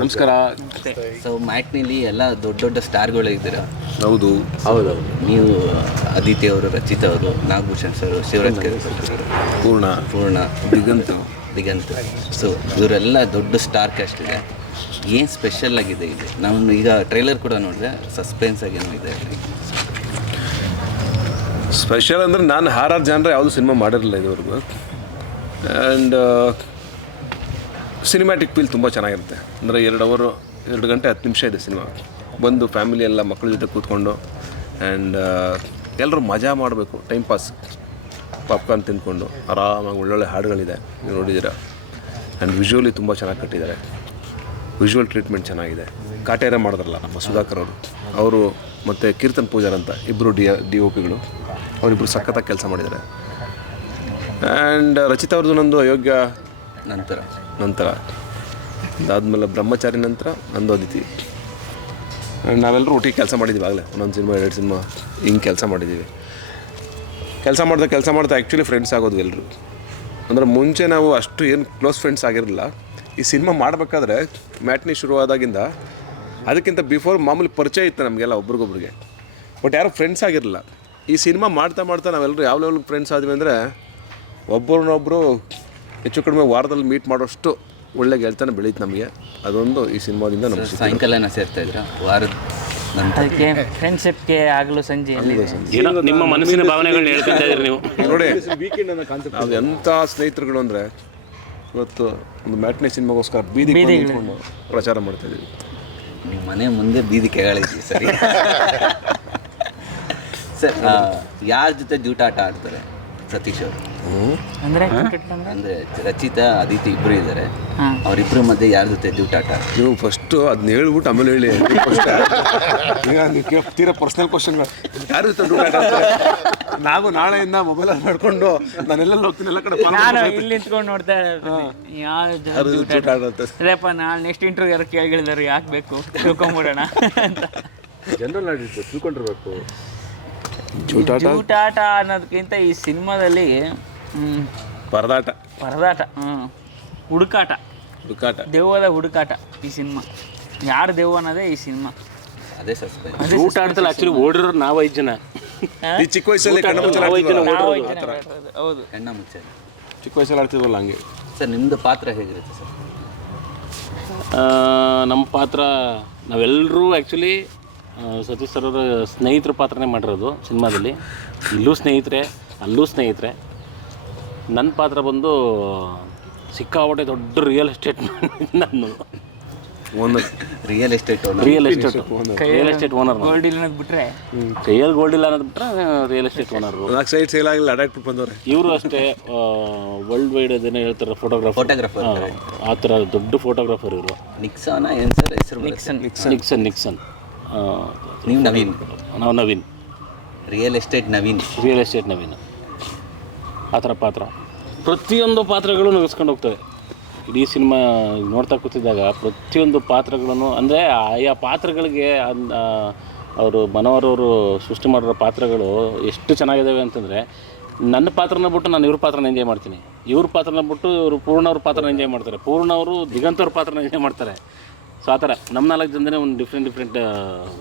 ನಮಸ್ಕಾರ. ಸೊ ಮ್ಯಾಟ್ನಿಲಿ ಎಲ್ಲ ದೊಡ್ಡ ದೊಡ್ಡ ಸ್ಟಾರ್ಗಳು ಇದ್ದೀರಾ. ಹೌದು. ನೀವು ಅದಿತಿ ಅವರು, ರಚಿತಾ ಅವರು, ನಾಗಭೂಷಣ್ ಸರ್, ಶಿವರಾಜ್ ಪೂರ್ಣ, ದಿಗಂತ್. ಸೊ ಇವರೆಲ್ಲ ದೊಡ್ಡ ಸ್ಟಾರ್ ಕ್ಯಾಸ್ಟ್ ಇದೆ. ಏನು ಸ್ಪೆಷಲ್ ಆಗಿದೆ ಇದೆ? ನಾವು ಈಗ ಟ್ರೈಲರ್ ಕೂಡ ನೋಡಿದ್ರೆ ಸಸ್ಪೆನ್ಸ್ ಆಗಿ ಏನೋ ಇದೆ. ಸ್ಪೆಷಲ್ ಅಂದರೆ ನಾನು ಹಾರರ್ ಜಾನ್ರೆ ಯಾವುದು ಸಿನಿಮಾ ಮಾಡಿರಲಿಲ್ಲ ಇದುವರೆಗೂ. ಆ್ಯಂಡ್ ಸಿನಿಮ್ಯಾಟಿಕ್ ಫೀಲ್ ತುಂಬ ಚೆನ್ನಾಗಿರುತ್ತೆ. ಅಂದರೆ 2 ಗಂಟೆ 10 ನಿಮಿಷ ಇದೆ ಸಿನಿಮಾ. ಬಂದು ಫ್ಯಾಮಿಲಿ ಎಲ್ಲ ಮಕ್ಕಳ ಜೊತೆ ಕೂತ್ಕೊಂಡು ಆ್ಯಂಡ್ ಎಲ್ಲರೂ ಮಜಾ ಮಾಡಬೇಕು, ಟೈಮ್ ಪಾಸ್, ಪಾಪ್ಕಾರ್ನ್ ತಿಂದ್ಕೊಂಡು ಆರಾಮಾಗಿ ಒಳ್ಳೊಳ್ಳೆ ಹಾಡುಗಳಿದೆ, ನೀವು ನೋಡಿದ್ದೀರಾ. ಆ್ಯಂಡ್ ವಿಜುವಲಿ ತುಂಬ ಚೆನ್ನಾಗಿ ಕಟ್ಟಿದ್ದಾರೆ. ವಿಜುವಲ್ ಟ್ರೀಟ್ಮೆಂಟ್ ಚೆನ್ನಾಗಿದೆ. ಕಾಟೇರ ಮಾಡಿದ್ರಲ್ಲ ನಮ್ಮ ಸುಧಾಕರ್ ಅವರು ಮತ್ತು ಕೀರ್ತನ್ ಪೂಜಾರ್ ಅಂತ ಇಬ್ಬರು DOPಗಳು, ಅವರಿಬ್ಬರು ಸಖತ್ತಾಗಿ ಕೆಲಸ ಮಾಡಿದ್ದಾರೆ. ಆ್ಯಂಡ್ ರಚಿತಾ ಅವ್ರದ್ದು ನಂದು ಅಯೋಗ್ಯ ನಂತರ ಅದಾದಮೇಲೆ ಬ್ರಹ್ಮಚಾರಿ ನಂತರ ನಂದು ಅದಿತಿ. ಆ್ಯಂಡ್ ನಾವೆಲ್ಲರೂ ಒಟ್ಟಿಗೆ ಕೆಲಸ ಮಾಡಿದ್ದೀವಿ. ಆಗಲೇ 1 ಸಿನಿಮಾ 2 ಸಿನಿಮಾ ಹಿಂಗೆ ಕೆಲಸ ಮಾಡಿದ್ದೀವಿ. ಕೆಲಸ ಮಾಡ್ತಾ ಆ್ಯಕ್ಚುಲಿ ಫ್ರೆಂಡ್ಸ್ ಆಗೋದು ಎಲ್ಲರೂ. ಅಂದರೆ ಮುಂಚೆ ನಾವು ಅಷ್ಟು ಏನು ಕ್ಲೋಸ್ ಫ್ರೆಂಡ್ಸ್ ಆಗಿರಲಿಲ್ಲ. ಈ ಸಿನಿಮಾ ಮಾಡಬೇಕಾದ್ರೆ ಮ್ಯಾಟ್ನಿ ಶುರುವಾದಾಗಿಂದ ಅದಕ್ಕಿಂತ ಬಿಫೋರ್ ಮಾಮೂಲಿ ಪರಿಚಯ ಇತ್ತು ನಮಗೆಲ್ಲ ಒಬ್ರಿಗೊಬ್ರಿಗೆ, ಬಟ್ ಯಾರೂ ಫ್ರೆಂಡ್ಸ್ ಆಗಿರಲಿಲ್ಲ. ಈ ಸಿನಿಮಾ ಮಾಡ್ತಾ ನಾವೆಲ್ಲರೂ ಯಾವ ಲೆವೆಲ್ಗೆ ಫ್ರೆಂಡ್ಸ್ ಆದ್ವಿ ಅಂದರೆ ಒಬ್ಬರನ್ನೊಬ್ಬರು ಹೆಚ್ಚು ಕಡಿಮೆ ವಾರದಲ್ಲಿ ಮೀಟ್ ಮಾಡೋಷ್ಟು ಒಳ್ಳೆ ಗೆಳೆತನ ಬೆಳೀತು ನಮಗೆ. ಅದೊಂದು ಈ ಸಿನಿಮಾದಿಂದ ನಮಗೆ. ಸಾಯಂಕಾಲನ ಸೇರ್ತಾ ಇದ್ರ ವಾರದ ಅದಕ್ಕೆ ಫ್ರೆಂಡ್ಶಿಪ್ಗೆ ಆಗಲು ಸಂಜೆ ನಿಮ್ಮ ಮನಸ್ಸಿನ ಭಾವನೆಗಳನ್ನ ಹೇಳ್ತಾ ಇದ್ದೀರಿ ನೀವು ನೋಡಿ. ನಾವು ಎಂಥ ಸ್ನೇಹಿತರುಗಳು ಅಂದರೆ ಇವತ್ತು ಒಂದು ಮ್ಯಾಟ್ನಿ ಸಿನಿಮಾಗೋಸ್ಕರ ಬೀದಿ ನಿಂತ್ಕೊಂಡು ಪ್ರಚಾರ ಮಾಡ್ತಾಯಿದ್ದೀವಿ. ನಿಮ್ಮ ಮನೆ ಮುಂದೆ ಬೀದಿ ಕೆಗಳಿದ್ವಿ ಸರಿ. ಸರ್, ಯಾರ ಜೊತೆ ಜೂಟಾಟ ಆಡ್ತಾರೆ ಸತೀಶ್ ಅವರು? ಅಂದರೆ ರಚಿತಾ, ಅದಿತಿ ಇಬ್ಬರು ಇದ್ದಾರೆ. ಅವರಿಬ್ಬರ ಮಧ್ಯೆ ಯಾರ ಜೊತೆ ಜೂಟಾಟ? ನೀವು ಫಸ್ಟು ಅದನ್ನ ಹೇಳ್ಬಿಟ್ಟು ಆಮೇಲೆ ಹೇಳಿ. ಈಗ ತೀರಾ ಪರ್ಸ್ನಲ್ ಕ್ವಶನ್ಗಳು. ಯಾರು ಜೊತೆ ಜೂಟಾಟ ಆಡ್ತಾರೆ? ನಾವು ನಾಳೆಯಿಂದ ಮೊಬೈಲಲ್ಲಿ ಮಾಡ್ಕೊಂಡು ನಾನೆಲ್ಲ ಹೋಗ್ತೀನಿ, ಎಲ್ಲ ಕಡೆ ನಾನು ಇಲ್ಲಿ ನಿಂತ್ಕೊಂಡು ನೋಡ್ತಾ ಯಾರಪ್ಪ ನಾಳೆ ನೆಕ್ಸ್ಟ್ ಇಂಟರ್ವ್ಯೂ ಯಾರು ಕೇಳಿದ್ರು ಯಾಕೆ ಬೇಕು ತಿಳ್ಕೊಂಬಿಡೋಣ ಅಂತ. ಜನರಲ್ ಆಡಿಟ್ಟು ತಿಳ್ಕೊಂಡಿರ್ಬೇಕು. ಜೂಟಾಟ ಅನ್ನೋದಕ್ಕಿಂತ ಈ ಸಿನಿಮಾದಲ್ಲಿ ಪರದಾಟ, ಹುಡುಕಾಟ, ದೆವ್ವದ ಹುಡುಕಾಟ ಈ ಸಿನಿಮಾ. ಯಾರು ದೆವ್ವ ಅನ್ನೋದೇ ಈ ಸಿನಿಮಾ. ಅದೇ ಸಸ್ಪೆನ್ಸ್. ಜೂಟಾಟದಲ್ಲಿ ಆ್ಯಕ್ಚುಲಿ ಓಡಿರೋರು ನಾವು 5 ಜನ. ಈ ಚಿಕ್ಕ ವಯಸ್ಸಲ್ಲಿ ಹೌದು, ಹೆಣ್ಣ ಮುಚ್ಚೆ ಚಿಕ್ಕ ವಯಸ್ಸಲ್ಲಿ ಆಡ್ತಿದ್ವಲ್ಲ ಹಂಗೆ. ಸರ್, ನಿಮ್ಮದು ಪಾತ್ರ ಹೇಗಿರುತ್ತೆ ಸರ್? ನಮ್ಮ ಪಾತ್ರ ನಾವೆಲ್ಲರೂ ಆ್ಯಕ್ಚುಲಿ ಸತೀಶ್ ಸರ್ ಅವರ ಸ್ನೇಹಿತರ ಪಾತ್ರನೇ ಮಾಡಿರೋದು ಸಿನಿಮಾದಲ್ಲಿ. ಇಲ್ಲೂ ಸ್ನೇಹಿತರೆ, ಅಲ್ಲೂ ಸ್ನೇಹಿತರೆ. ನನ್ನ ಪಾತ್ರ ಬಂದು ಸಿಕ್ಕಾಪಟ್ಟೆ ದೊಡ್ಡ real estate real estate owner. Gold ಇಲ್ಲ ಬಿಟ್ರೆ ಕೈಯಲ್ಲಿ ಗೋಲ್ಡ್ ಇಲ್ಲ ಅನ್ನೋದು ಬಿಟ್ಟರೆ real estate owner. Side sale ಆಗಿಲ್ಲ, ಅಡಾಕ್ಟ್ ಬಂದವ್ರೆ. ಇವರು ಅಷ್ಟೇ ವರ್ಲ್ಡ್ ವೈಡ್ ಅದೇನೋ ಹೇಳ್ತಾರೆ, ಫೋಟೋಗ್ರಾಫರ್. ಆ ಥರ ದೊಡ್ಡ ಫೋಟೋಗ್ರಾಫರ್ ಇವರು. ನಿಕ್ಸಾನ ಏನು ಸರ್ ಹೆಸರು? ನಿಕ್ಸನ್. ನೀವು ನವೀನ್? ನಾವು ನವೀನ್. Real estate Naveen. ಆ ಥರ ಪಾತ್ರ. ಪ್ರತಿಯೊಂದು ಪಾತ್ರಗಳು ನಗಿಸ್ಕೊಂಡು ಹೋಗ್ತವೆ. ಇಡೀ ಸಿನಿಮಾ ನೋಡ್ತಾ ಕೂತಿದ್ದಾಗ ಪ್ರತಿಯೊಂದು ಪಾತ್ರಗಳನ್ನು, ಅಂದರೆ ಆಯಾ ಪಾತ್ರಗಳಿಗೆ ಅವರು ಮನೋಹರವರು ಸೃಷ್ಟಿ ಮಾಡಿರೋ ಪಾತ್ರಗಳು ಎಷ್ಟು ಚೆನ್ನಾಗಿದ್ದಾವೆ ಅಂತಂದರೆ, ನನ್ನ ಪಾತ್ರನ ಬಿಟ್ಟು ನಾನು ಇವ್ರ ಪಾತ್ರನ ಎಂಜಾಯ್ ಮಾಡ್ತೀನಿ, ಇವ್ರ ಪಾತ್ರನ ಬಿಟ್ಟು ಇವರು ಪೂರ್ಣವ್ರ ಪಾತ್ರನ ಎಂಜಾಯ್ ಮಾಡ್ತಾರೆ, ಪೂರ್ಣವರು ದಿಗಂತವ್ರ ಪಾತ್ರನ ಎಂಜಾಯ್ ಮಾಡ್ತಾರೆ. ಸೊ ಆ ಥರ ನಮ್ಮ 4 ಜನದೇ ಒಂದು ಡಿಫ್ರೆಂಟ್.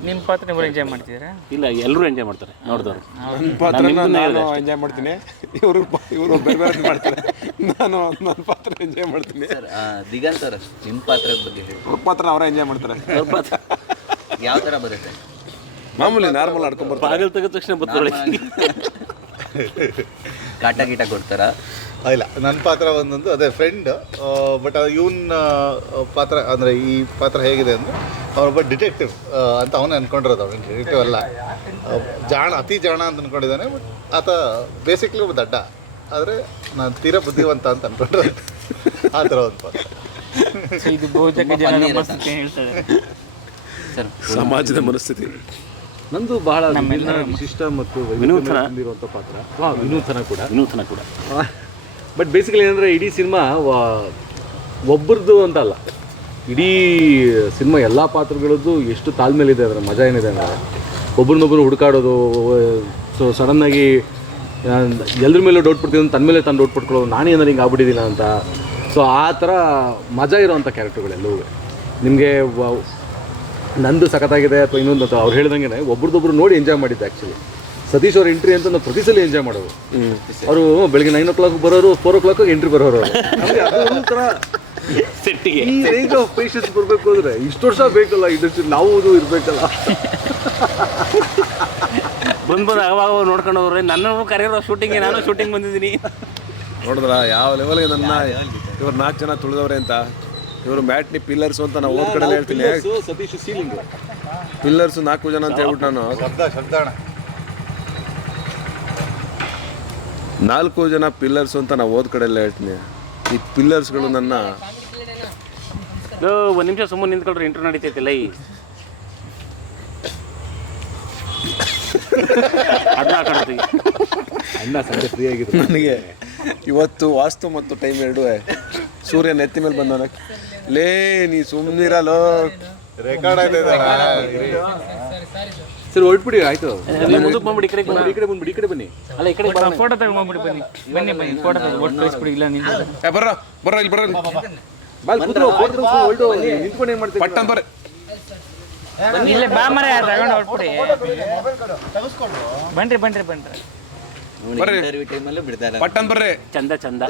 ನಿಮ್ಮ ಪಾತ್ರ ನೀವು ಎಂಜಾಯ್ ಮಾಡ್ತಿದ್ದೀರಾ? ಇಲ್ಲ, ಎಲ್ಲರೂ ಎಂಜಾಯ್ ಮಾಡ್ತಾರೆ ನೋಡಿದವರು. ನನ್ನ ಪಾತ್ರ ಎಂಜಾಯ್ ಮಾಡ್ತೀನಿ, ಇವರು ಬೇರೆ ಮಾಡ್ತಾರೆ. ನಾನು ನನ್ನ ಪಾತ್ರ ಎಂಜಾಯ್ ಮಾಡ್ತೀನಿ. ಸರ್, ದಿಗಂತರ ನಿಮ್ಮ ಪಾತ್ರದ ಬಗ್ಗೆ ಹೇಳಿ. ಅವ್ರ ಪಾತ್ರ ಅವರೇ ಎಂಜಾಯ್ ಮಾಡ್ತಾರೆ. ಅವ್ರ ಪಾತ್ರ ಯಾವ ಥರ ಬರುತ್ತೆ? ಮಾಮೂಲಿ ನಾರ್ಮಲ್ ಆಡ್ಕೊಂಡ್ಬರ್ತಾರೆ. ಬಾಗಿಲು ತೆಗೆದ ತಕ್ಷಣ ಬರ್ತಾರೆ. ಕಾಟ ಗೀಟ ಕೊಡ್ತಾರಾ? ಇಲ್ಲ, ನನ್ನ ಪಾತ್ರ ಒಂದೊಂದು ಅದೇ ಫ್ರೆಂಡ್. ಬಟ್ ಇವನ ಪಾತ್ರ ಅಂದರೆ ಈ ಪಾತ್ರ ಹೇಗಿದೆ ಅಂದರೆ ಅವನೊಬ್ಬ ಡಿಟೆಕ್ಟಿವ್ ಅಂತ ಅವನೇ ಅಂದ್ಕೊಂಡಿರೋದು. ಅವನು ಡಿಟೆಕ್ಟಿವ್ ಅಲ್ಲ, ಅತಿ ಜಾಣ ಅಂತ ಅಂದ್ಕೊಂಡಿದ್ದಾನೆ. ಬಟ್ ಆತ ಬೇಸಿಕ್ಲಿ ಒಬ್ಬ ದಡ್ಡ, ಆದರೆ ನಾನು ತೀರಾ ಬುದ್ಧಿವಂತ ಅಂತ ಅಂದ್ಕೊಂಡಿರೋದು. ಆ ಥರ ಒಂದು ಪಾತ್ರ. ಇದು ಬಹುತೇಕ ಜನ ಮನಸ್ಥಿತಿ ಹೇಳ್ತಾರೆ ಸರ್, ಸಮಾಜದ ಮನಸ್ಥಿತಿ. ನಂದು ಬಹಳ ವಿಶಿಷ್ಟ ಮತ್ತು ವಿನೂತನ ಪಾತ್ರ. ವಿನೂತನ ಕೂಡ. ಬಟ್ ಬೇಸಿಕಲಿ ಏನಂದರೆ ಇಡೀ ಸಿನಿಮಾ ಒಬ್ಬರದ್ದು ಅಂತ ಅಲ್ಲ, ಇಡೀ ಸಿನಿಮಾ ಎಲ್ಲ ಪಾತ್ರಗಳದ್ದು ಎಷ್ಟು ತಾಳ್ಮೇಲಿದೆ ಅದರ ಮಜಾ ಏನಿದೆ ಅಂದರೆ, ಒಬ್ರನ್ನೊಬ್ಬರು ಹುಡುಕಾಡೋದು. ಸೊ ಸಡನ್ನಾಗಿ ಎಲ್ಲರ ಮೇಲೂ ಡೌಟ್ ಪಡ್ತೀವಿ, ತನ್ನ ಮೇಲೆ ತಾನು ಡೌಟ್ ಪಡ್ಕೊಳ್ಳೋದು, ನಾನೇನಾರು ಹಿಂಗೆ ಆಗ್ಬಿಟ್ಟಿದ್ದೀನ ಅಂತ. ಸೊ ಆ ಥರ ಮಜಾ ಇರೋವಂಥ ಕ್ಯಾರೆಕ್ಟರ್ಗಳೆಲ್ಲವೂ. ನಿಮಗೆ ನಂದು ಸಖತ್ತಾಗಿದೆ ಅಥವಾ ಇನ್ನೊಂದು ಅಥವಾ ಅವ್ರು ಹೇಳ್ದಂಗೆ ಒಬ್ರದ್ದೊಬ್ರು ನೋಡಿ ಎಂಜಾಯ್ ಮಾಡಿದ್ದೆ ಆ್ಯಕ್ಚುಲಿ. ಸತೀಶ್ ಅವ್ರ ಎಂಟ್ರಿ ಅಂತ ನಾವು ಪ್ರತಿ ಸಲ ಎಂಜಾಯ್ ಮಾಡೋರು. ಅವರು ಬೆಳಗ್ಗೆ 9 o'clock ಬರೋರು, 4 o'clock ಎಂಟ್ರಿ ಬರೋರು. ನಮಗೆ ಅದೊಂಥರ ಸೆಟ್ಟಿಗೆ ಈ ರೇಂಜ್ ಆಫ್ ಪೇಷನ್ಸ್ ಬರಬೇಕು ಅಂದರೆ ಇಷ್ಟು ವರ್ಷ ಬೇಕಲ್ಲ ಇಂಡಸ್ಟ್ರಿ, ನಾವು ಇರಬೇಕಲ್ಲ. ಬಂದು ಅವಾಗ ನೋಡ್ಕೊಂಡು ಹೋಗ್ರೆ ನನ್ನನ್ನು ಕರೆಯೋರು ಶೂಟಿಂಗ್ಗೆ, ನಾನು ಶೂಟಿಂಗ್ ಬಂದಿದ್ದೀನಿ. ನೋಡಿದ್ರ ಯಾವ ಲೆವೆಲ್ಗೆ ನನ್ನ ಇವ್ರು 4 ಜನ ತುಳಿದವ್ರೆ ಅಂತ. ಇವರು ಮ್ಯಾಟ್ನಿ ಪಿಲ್ಲರ್ಸು ಅಂತ ನಾವು ಓದ್ ಕಡೆ ಹೇಳ್ತೀನಿ. ಸತೀಶ್ ಸೀಲಿಂಗ್ ಪಿಲ್ಲರ್ಸು 4 ಜನ ಅಂತ ಹೇಳ್ಬಿಟ್ಟು ನಾನು ಶಬ್ದ 4 ಜನ ಪಿಲ್ಲರ್ಸು ಅಂತ ನಾವು ಓದ್ ಕಡೆಯಲ್ಲ ಹೇಳ್ತೀನಿ. ಈ ಪಿಲ್ಲರ್ಸ್ಗಳು ನನ್ನ ಒಂದು ನಿಮಿಷ ಸುಮ್ಮನೆ ನಿಂತ್ಕೊಳ್ರಿ, ಇಂಟ್ರೂ ನಡೀತೈತಿಲ್ಲ ಈ ಅದನ್ನ ಕಾಣ್ತೀವಿ. ಅಣ್ಣ ಸಂಜೆ ಫ್ರೀ ಆಗಿದ್ರು. ನನಗೆ ಇವತ್ತು ವಾಸ್ತು ಮತ್ತು ಟೈಮ್ ಎರಡೂ ಸೂರ್ಯ ನೆತ್ತಿ ಮೇಲೆ ಬಂದವನ ಲೇ ನೀ ಸುಮ್ಮನಿರಲ್ಲೋ ರೆಕಾರ್ಡ್ ಆಯ್ತಾ ಸರಿ ಹೊರಟ್ಬಿಡಿ, ಆಯ್ತು. ಮುಂದಕ್ಕೆ ಬಂದ್ಬಿಡಿ, ಈ ಕಡೆ ಬಂದ್ಬಿಡಿ. ಈ ಕಡೆ ಬಂದ್ಬಿಡಿ, ಈ ಕಡೆ ಬನ್ನಿ. ಅಲ್ಲ ಈ ಕಡೆ ಫೋಟೋ ತಗೊಂಡ್ಬಿಡಿ, ಬನ್ನಿ ಫೋಟೋ ತಗೊಂಡು ಒಟ್ಟು ಕಳಿಸ್ಬಿಡಿ. ಇಲ್ಲ ನೀನು ಬರ್ರ ಇಲ್ಲಿ ಬರ್ರ ನಿಂತ್ಕೊಂಡು ಏನು ಮಾಡ್ತೀವಿ? ಪಟ್ಟನ್ ಬರ್ರಿ. ಇಲ್ಲೇ ಬಾ ಮರ ತಗೊಂಡು ಹೊಟ್ಬಿಡಿ. ಬನ್ರಿ ಇಂಟರ್ವ್ಯೂ ಟೈಮಲ್ಲೂ ಬಿಡ್ತಾರೆ. ಪಟ್ಟನ್ ಬರ್ರಿ. ಚಂದ ಚಂದ.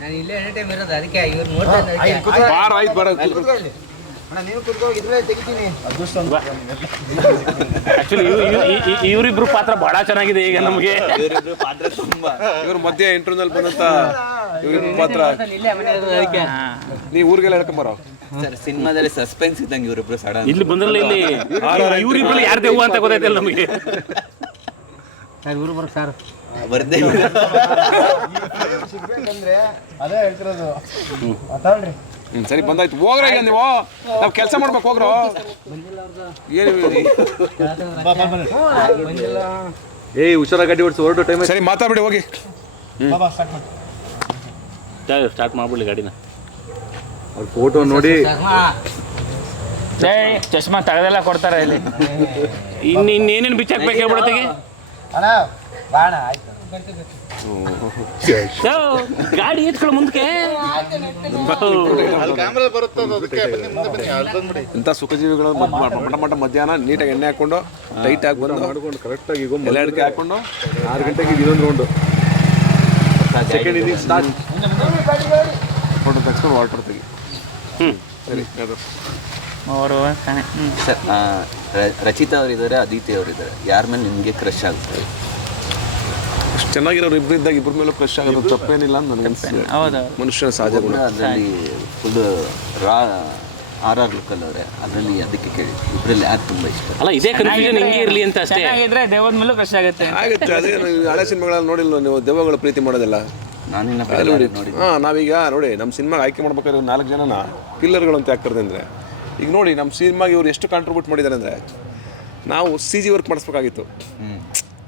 ನಾನು ಇಲ್ಲೇ ಎನಿ ಟೈಮ್ ಇರೋದು, ಅದಕ್ಕೆ ಇವ್ರು ನೋಡ್ತಾ ಬಾರ ಆಯ್ತು ಬರ. ಆಕ್ಚುಲಿ ಇವರಿಬ್ರು ಪಾತ್ರ ಬಹಳ ಚೆನ್ನಾಗಿದೆ ಈಗ ನಮಗೆ. ಇವರಿಬ್ರು ಪಾತ್ರ ತುಂಬಾ ಇವ್ರ ಮಧ್ಯೆ ಇಂಟರ್ವ್ಯೂನಲ್ಲಿ ಬಂದಂತ ಇವ್ರಿಬ್ರು ಪಾತ್ರ. ಇಲ್ಲೇ ಮನೆ ಇರೋದು, ಅದಕ್ಕೆ ನೀ ಊರಿಗೆಲ್ಲ ಹೇಳ್ಕೊಂಬರೋ. ಸರ್ ಸಿನಿಮಾದಲ್ಲಿ ಸಸ್ಪೆನ್ಸ್ ಇದ್ದಂಗೆ ಇವರಿಬ್ರು ಸಡನ್ ಇಲ್ಲಿ ಬಂದ್ರಲ್ಲ, ಇಲ್ಲಿ ಇವರಿಬ್ರು ಯಾರು ದೆವ್ವ ಅಂತ ಗೊತ್ತಾಯ್ತಲ್ಲ ನಮಗೆ. ಸರ್ ಇವ್ರು ಬರೋ ಸರ್ ಬರ್ದೇ ಅದೇ ಹೇಳ್ತಿರೋದು. ಸರಿ ಬಂದಾಯ್ತು, ಹೋಗ್ರ ಈಗ ನೀವು. ನಾವು ಕೆಲಸ ಮಾಡ್ಬೇಕು, ಹೋಗ್ರೋ. ಏನು ಏಯ್ ಹುಷಾರ ಗಾಡಿ ಓಡಿಸಿ, ಹೊರಟು ಟೈಮ್. ಸರಿ ಮಾತಾಡ್ಬಿಡಿ, ಹೋಗಿ. ಸ್ಟಾರ್ಟ್ ಮಾಡ್ಬಿಡ್ಲಿ ಗಾಡಿನ. ಅವ್ರ ಫೋಟೋ ನೋಡಿ ಚಶ್ಮಾ ತಗದೆಲ್ಲ ಕೊಡ್ತಾರೆ ಇಲ್ಲಿ. ಇನ್ನೇನೇನು ಬಿಚ್ಚಾಕ್ಬೇಕು ಹೇಳ್ಬಿಡತ್ತೆಗೆ. ಬಾಣ ಆಯ್ತು. ಗಾಡಿ ಎತ್ಕೊಳ್ಳೋ ಮುಂದಕ್ಕೆ. ಅಲ್ಲಿ ಕ್ಯಾಮ್ರಾ ಬರುತ್ತೆ ಅದು, ಅದಕ್ಕೆ ಬನ್ನಿ ಮುಂದೆ ಬನ್ನಿ, ಅಲ್ಲಿ ಬಂದ್ಬಿಡಿ. ಇಂಥ ಸುಖಜೀವಿಗಳು ಮಟ್ಟ ಮಧ್ಯಾಹ್ನ ನೀಟಾಗಿ ಎಣ್ಣೆ ಹಾಕೊಂಡು ಟೈಟ್ ಆಗಿ ಬಂದು ಮಾಡ್ಕೊಂಡು ಕರೆಕ್ಟಾಗಿ ಈಗ ಎಲ್ಲ ಅಡಿಕೆ ಹಾಕೊಂಡು 6 ಗಂಟೆಗೆ ಇನ್ನೊಂದು round. Second inning start. Photo ತೆಗೆಸ್ಕೊಂಡು ವಾಟರ್ ತೆಗಿ. ಸರಿ ಅದು ಅವರು ಸರ್ ರಚಿತಾ ಅವರಿದ್ದಾರೆ, ಅದಿತಿ ಅವರಿದ್ದಾರೆ. ಯಾರ ಮೇಲೆ ನಿಮಗೆ ಕ್ರಶ್ ಆಗುತ್ತೆ? ಅಷ್ಟು ಚೆನ್ನಾಗಿರೋರು ಇಬ್ಬರು ಇದ್ದಾಗ ಇಬ್ಬರ ಮೇಲೂ ಕ್ರಶ್ ಆಗೋದು ತಪ್ಪೇನಿಲ್ಲ ಅಂತ ನನಗೆ ಅನಿಸ್ತದೆ. ಹೌದು. ಮನುಷ್ಯನ ಸಹಜ ಗುಣ. ಅದರಲ್ಲಿ ಫುಲ್ RR ಲುಕ್ಕಲ್ಲಿ ಅವರೇ, ಅದರಲ್ಲಿ ಅದಕ್ಕೆ ಕೇಳಿ ಇಬ್ಬರಲ್ಲಿ ಯಾರು ತುಂಬ ಇಷ್ಟ? ಅಲ್ಲ ಇದೇ ಕನ್ಫ್ಯೂಷನ್ ಹಿಂಗೆ ಇರಲಿ ಅಂತ ಅಷ್ಟೇ. ಚೆನ್ನಾಗಿದ್ರೆ ದೇವದ ಮೇಲೂ ಕಷ್ಟ ಆಗುತ್ತೆ. ಆಗುತ್ತೆ, ಅದೇ ನೀವು ಹಳೆ ಸಿನಿಮಾಗಳಲ್ಲಿ ನೋಡಿಲ್ಲ ನೀವು, ದೆವ್ವಗಳ ಪ್ರೀತಿ ಮಾಡೋದಿಲ್ಲ. ನಾನಿನ್ನ ನೋಡಿ ಹಾಂ, ನಾವೀಗ ನೋಡಿ ನಮ್ಮ ಸಿನಿಮಾಗೆ ಆಯ್ಕೆ ಮಾಡ್ಬೇಕಾದ್ರೆ 4 ಜನನ ಪಿಲ್ಲರ್ಗಳು ಅಂತ ಯಾಕೆ ಅಂದರೆ, ಈಗ ನೋಡಿ ನಮ್ಮ ಸಿನಿಮಾಗೆ ಇವ್ರು ಎಷ್ಟು ಕಾಂಟ್ರಿಬ್ಯೂಟ್ ಮಾಡಿದ್ದಾರೆ ಅಂದರೆ, ನಾವು CG ವರ್ಕ್ ಮಾಡಿಸ್ಬೇಕಾಗಿತ್ತು.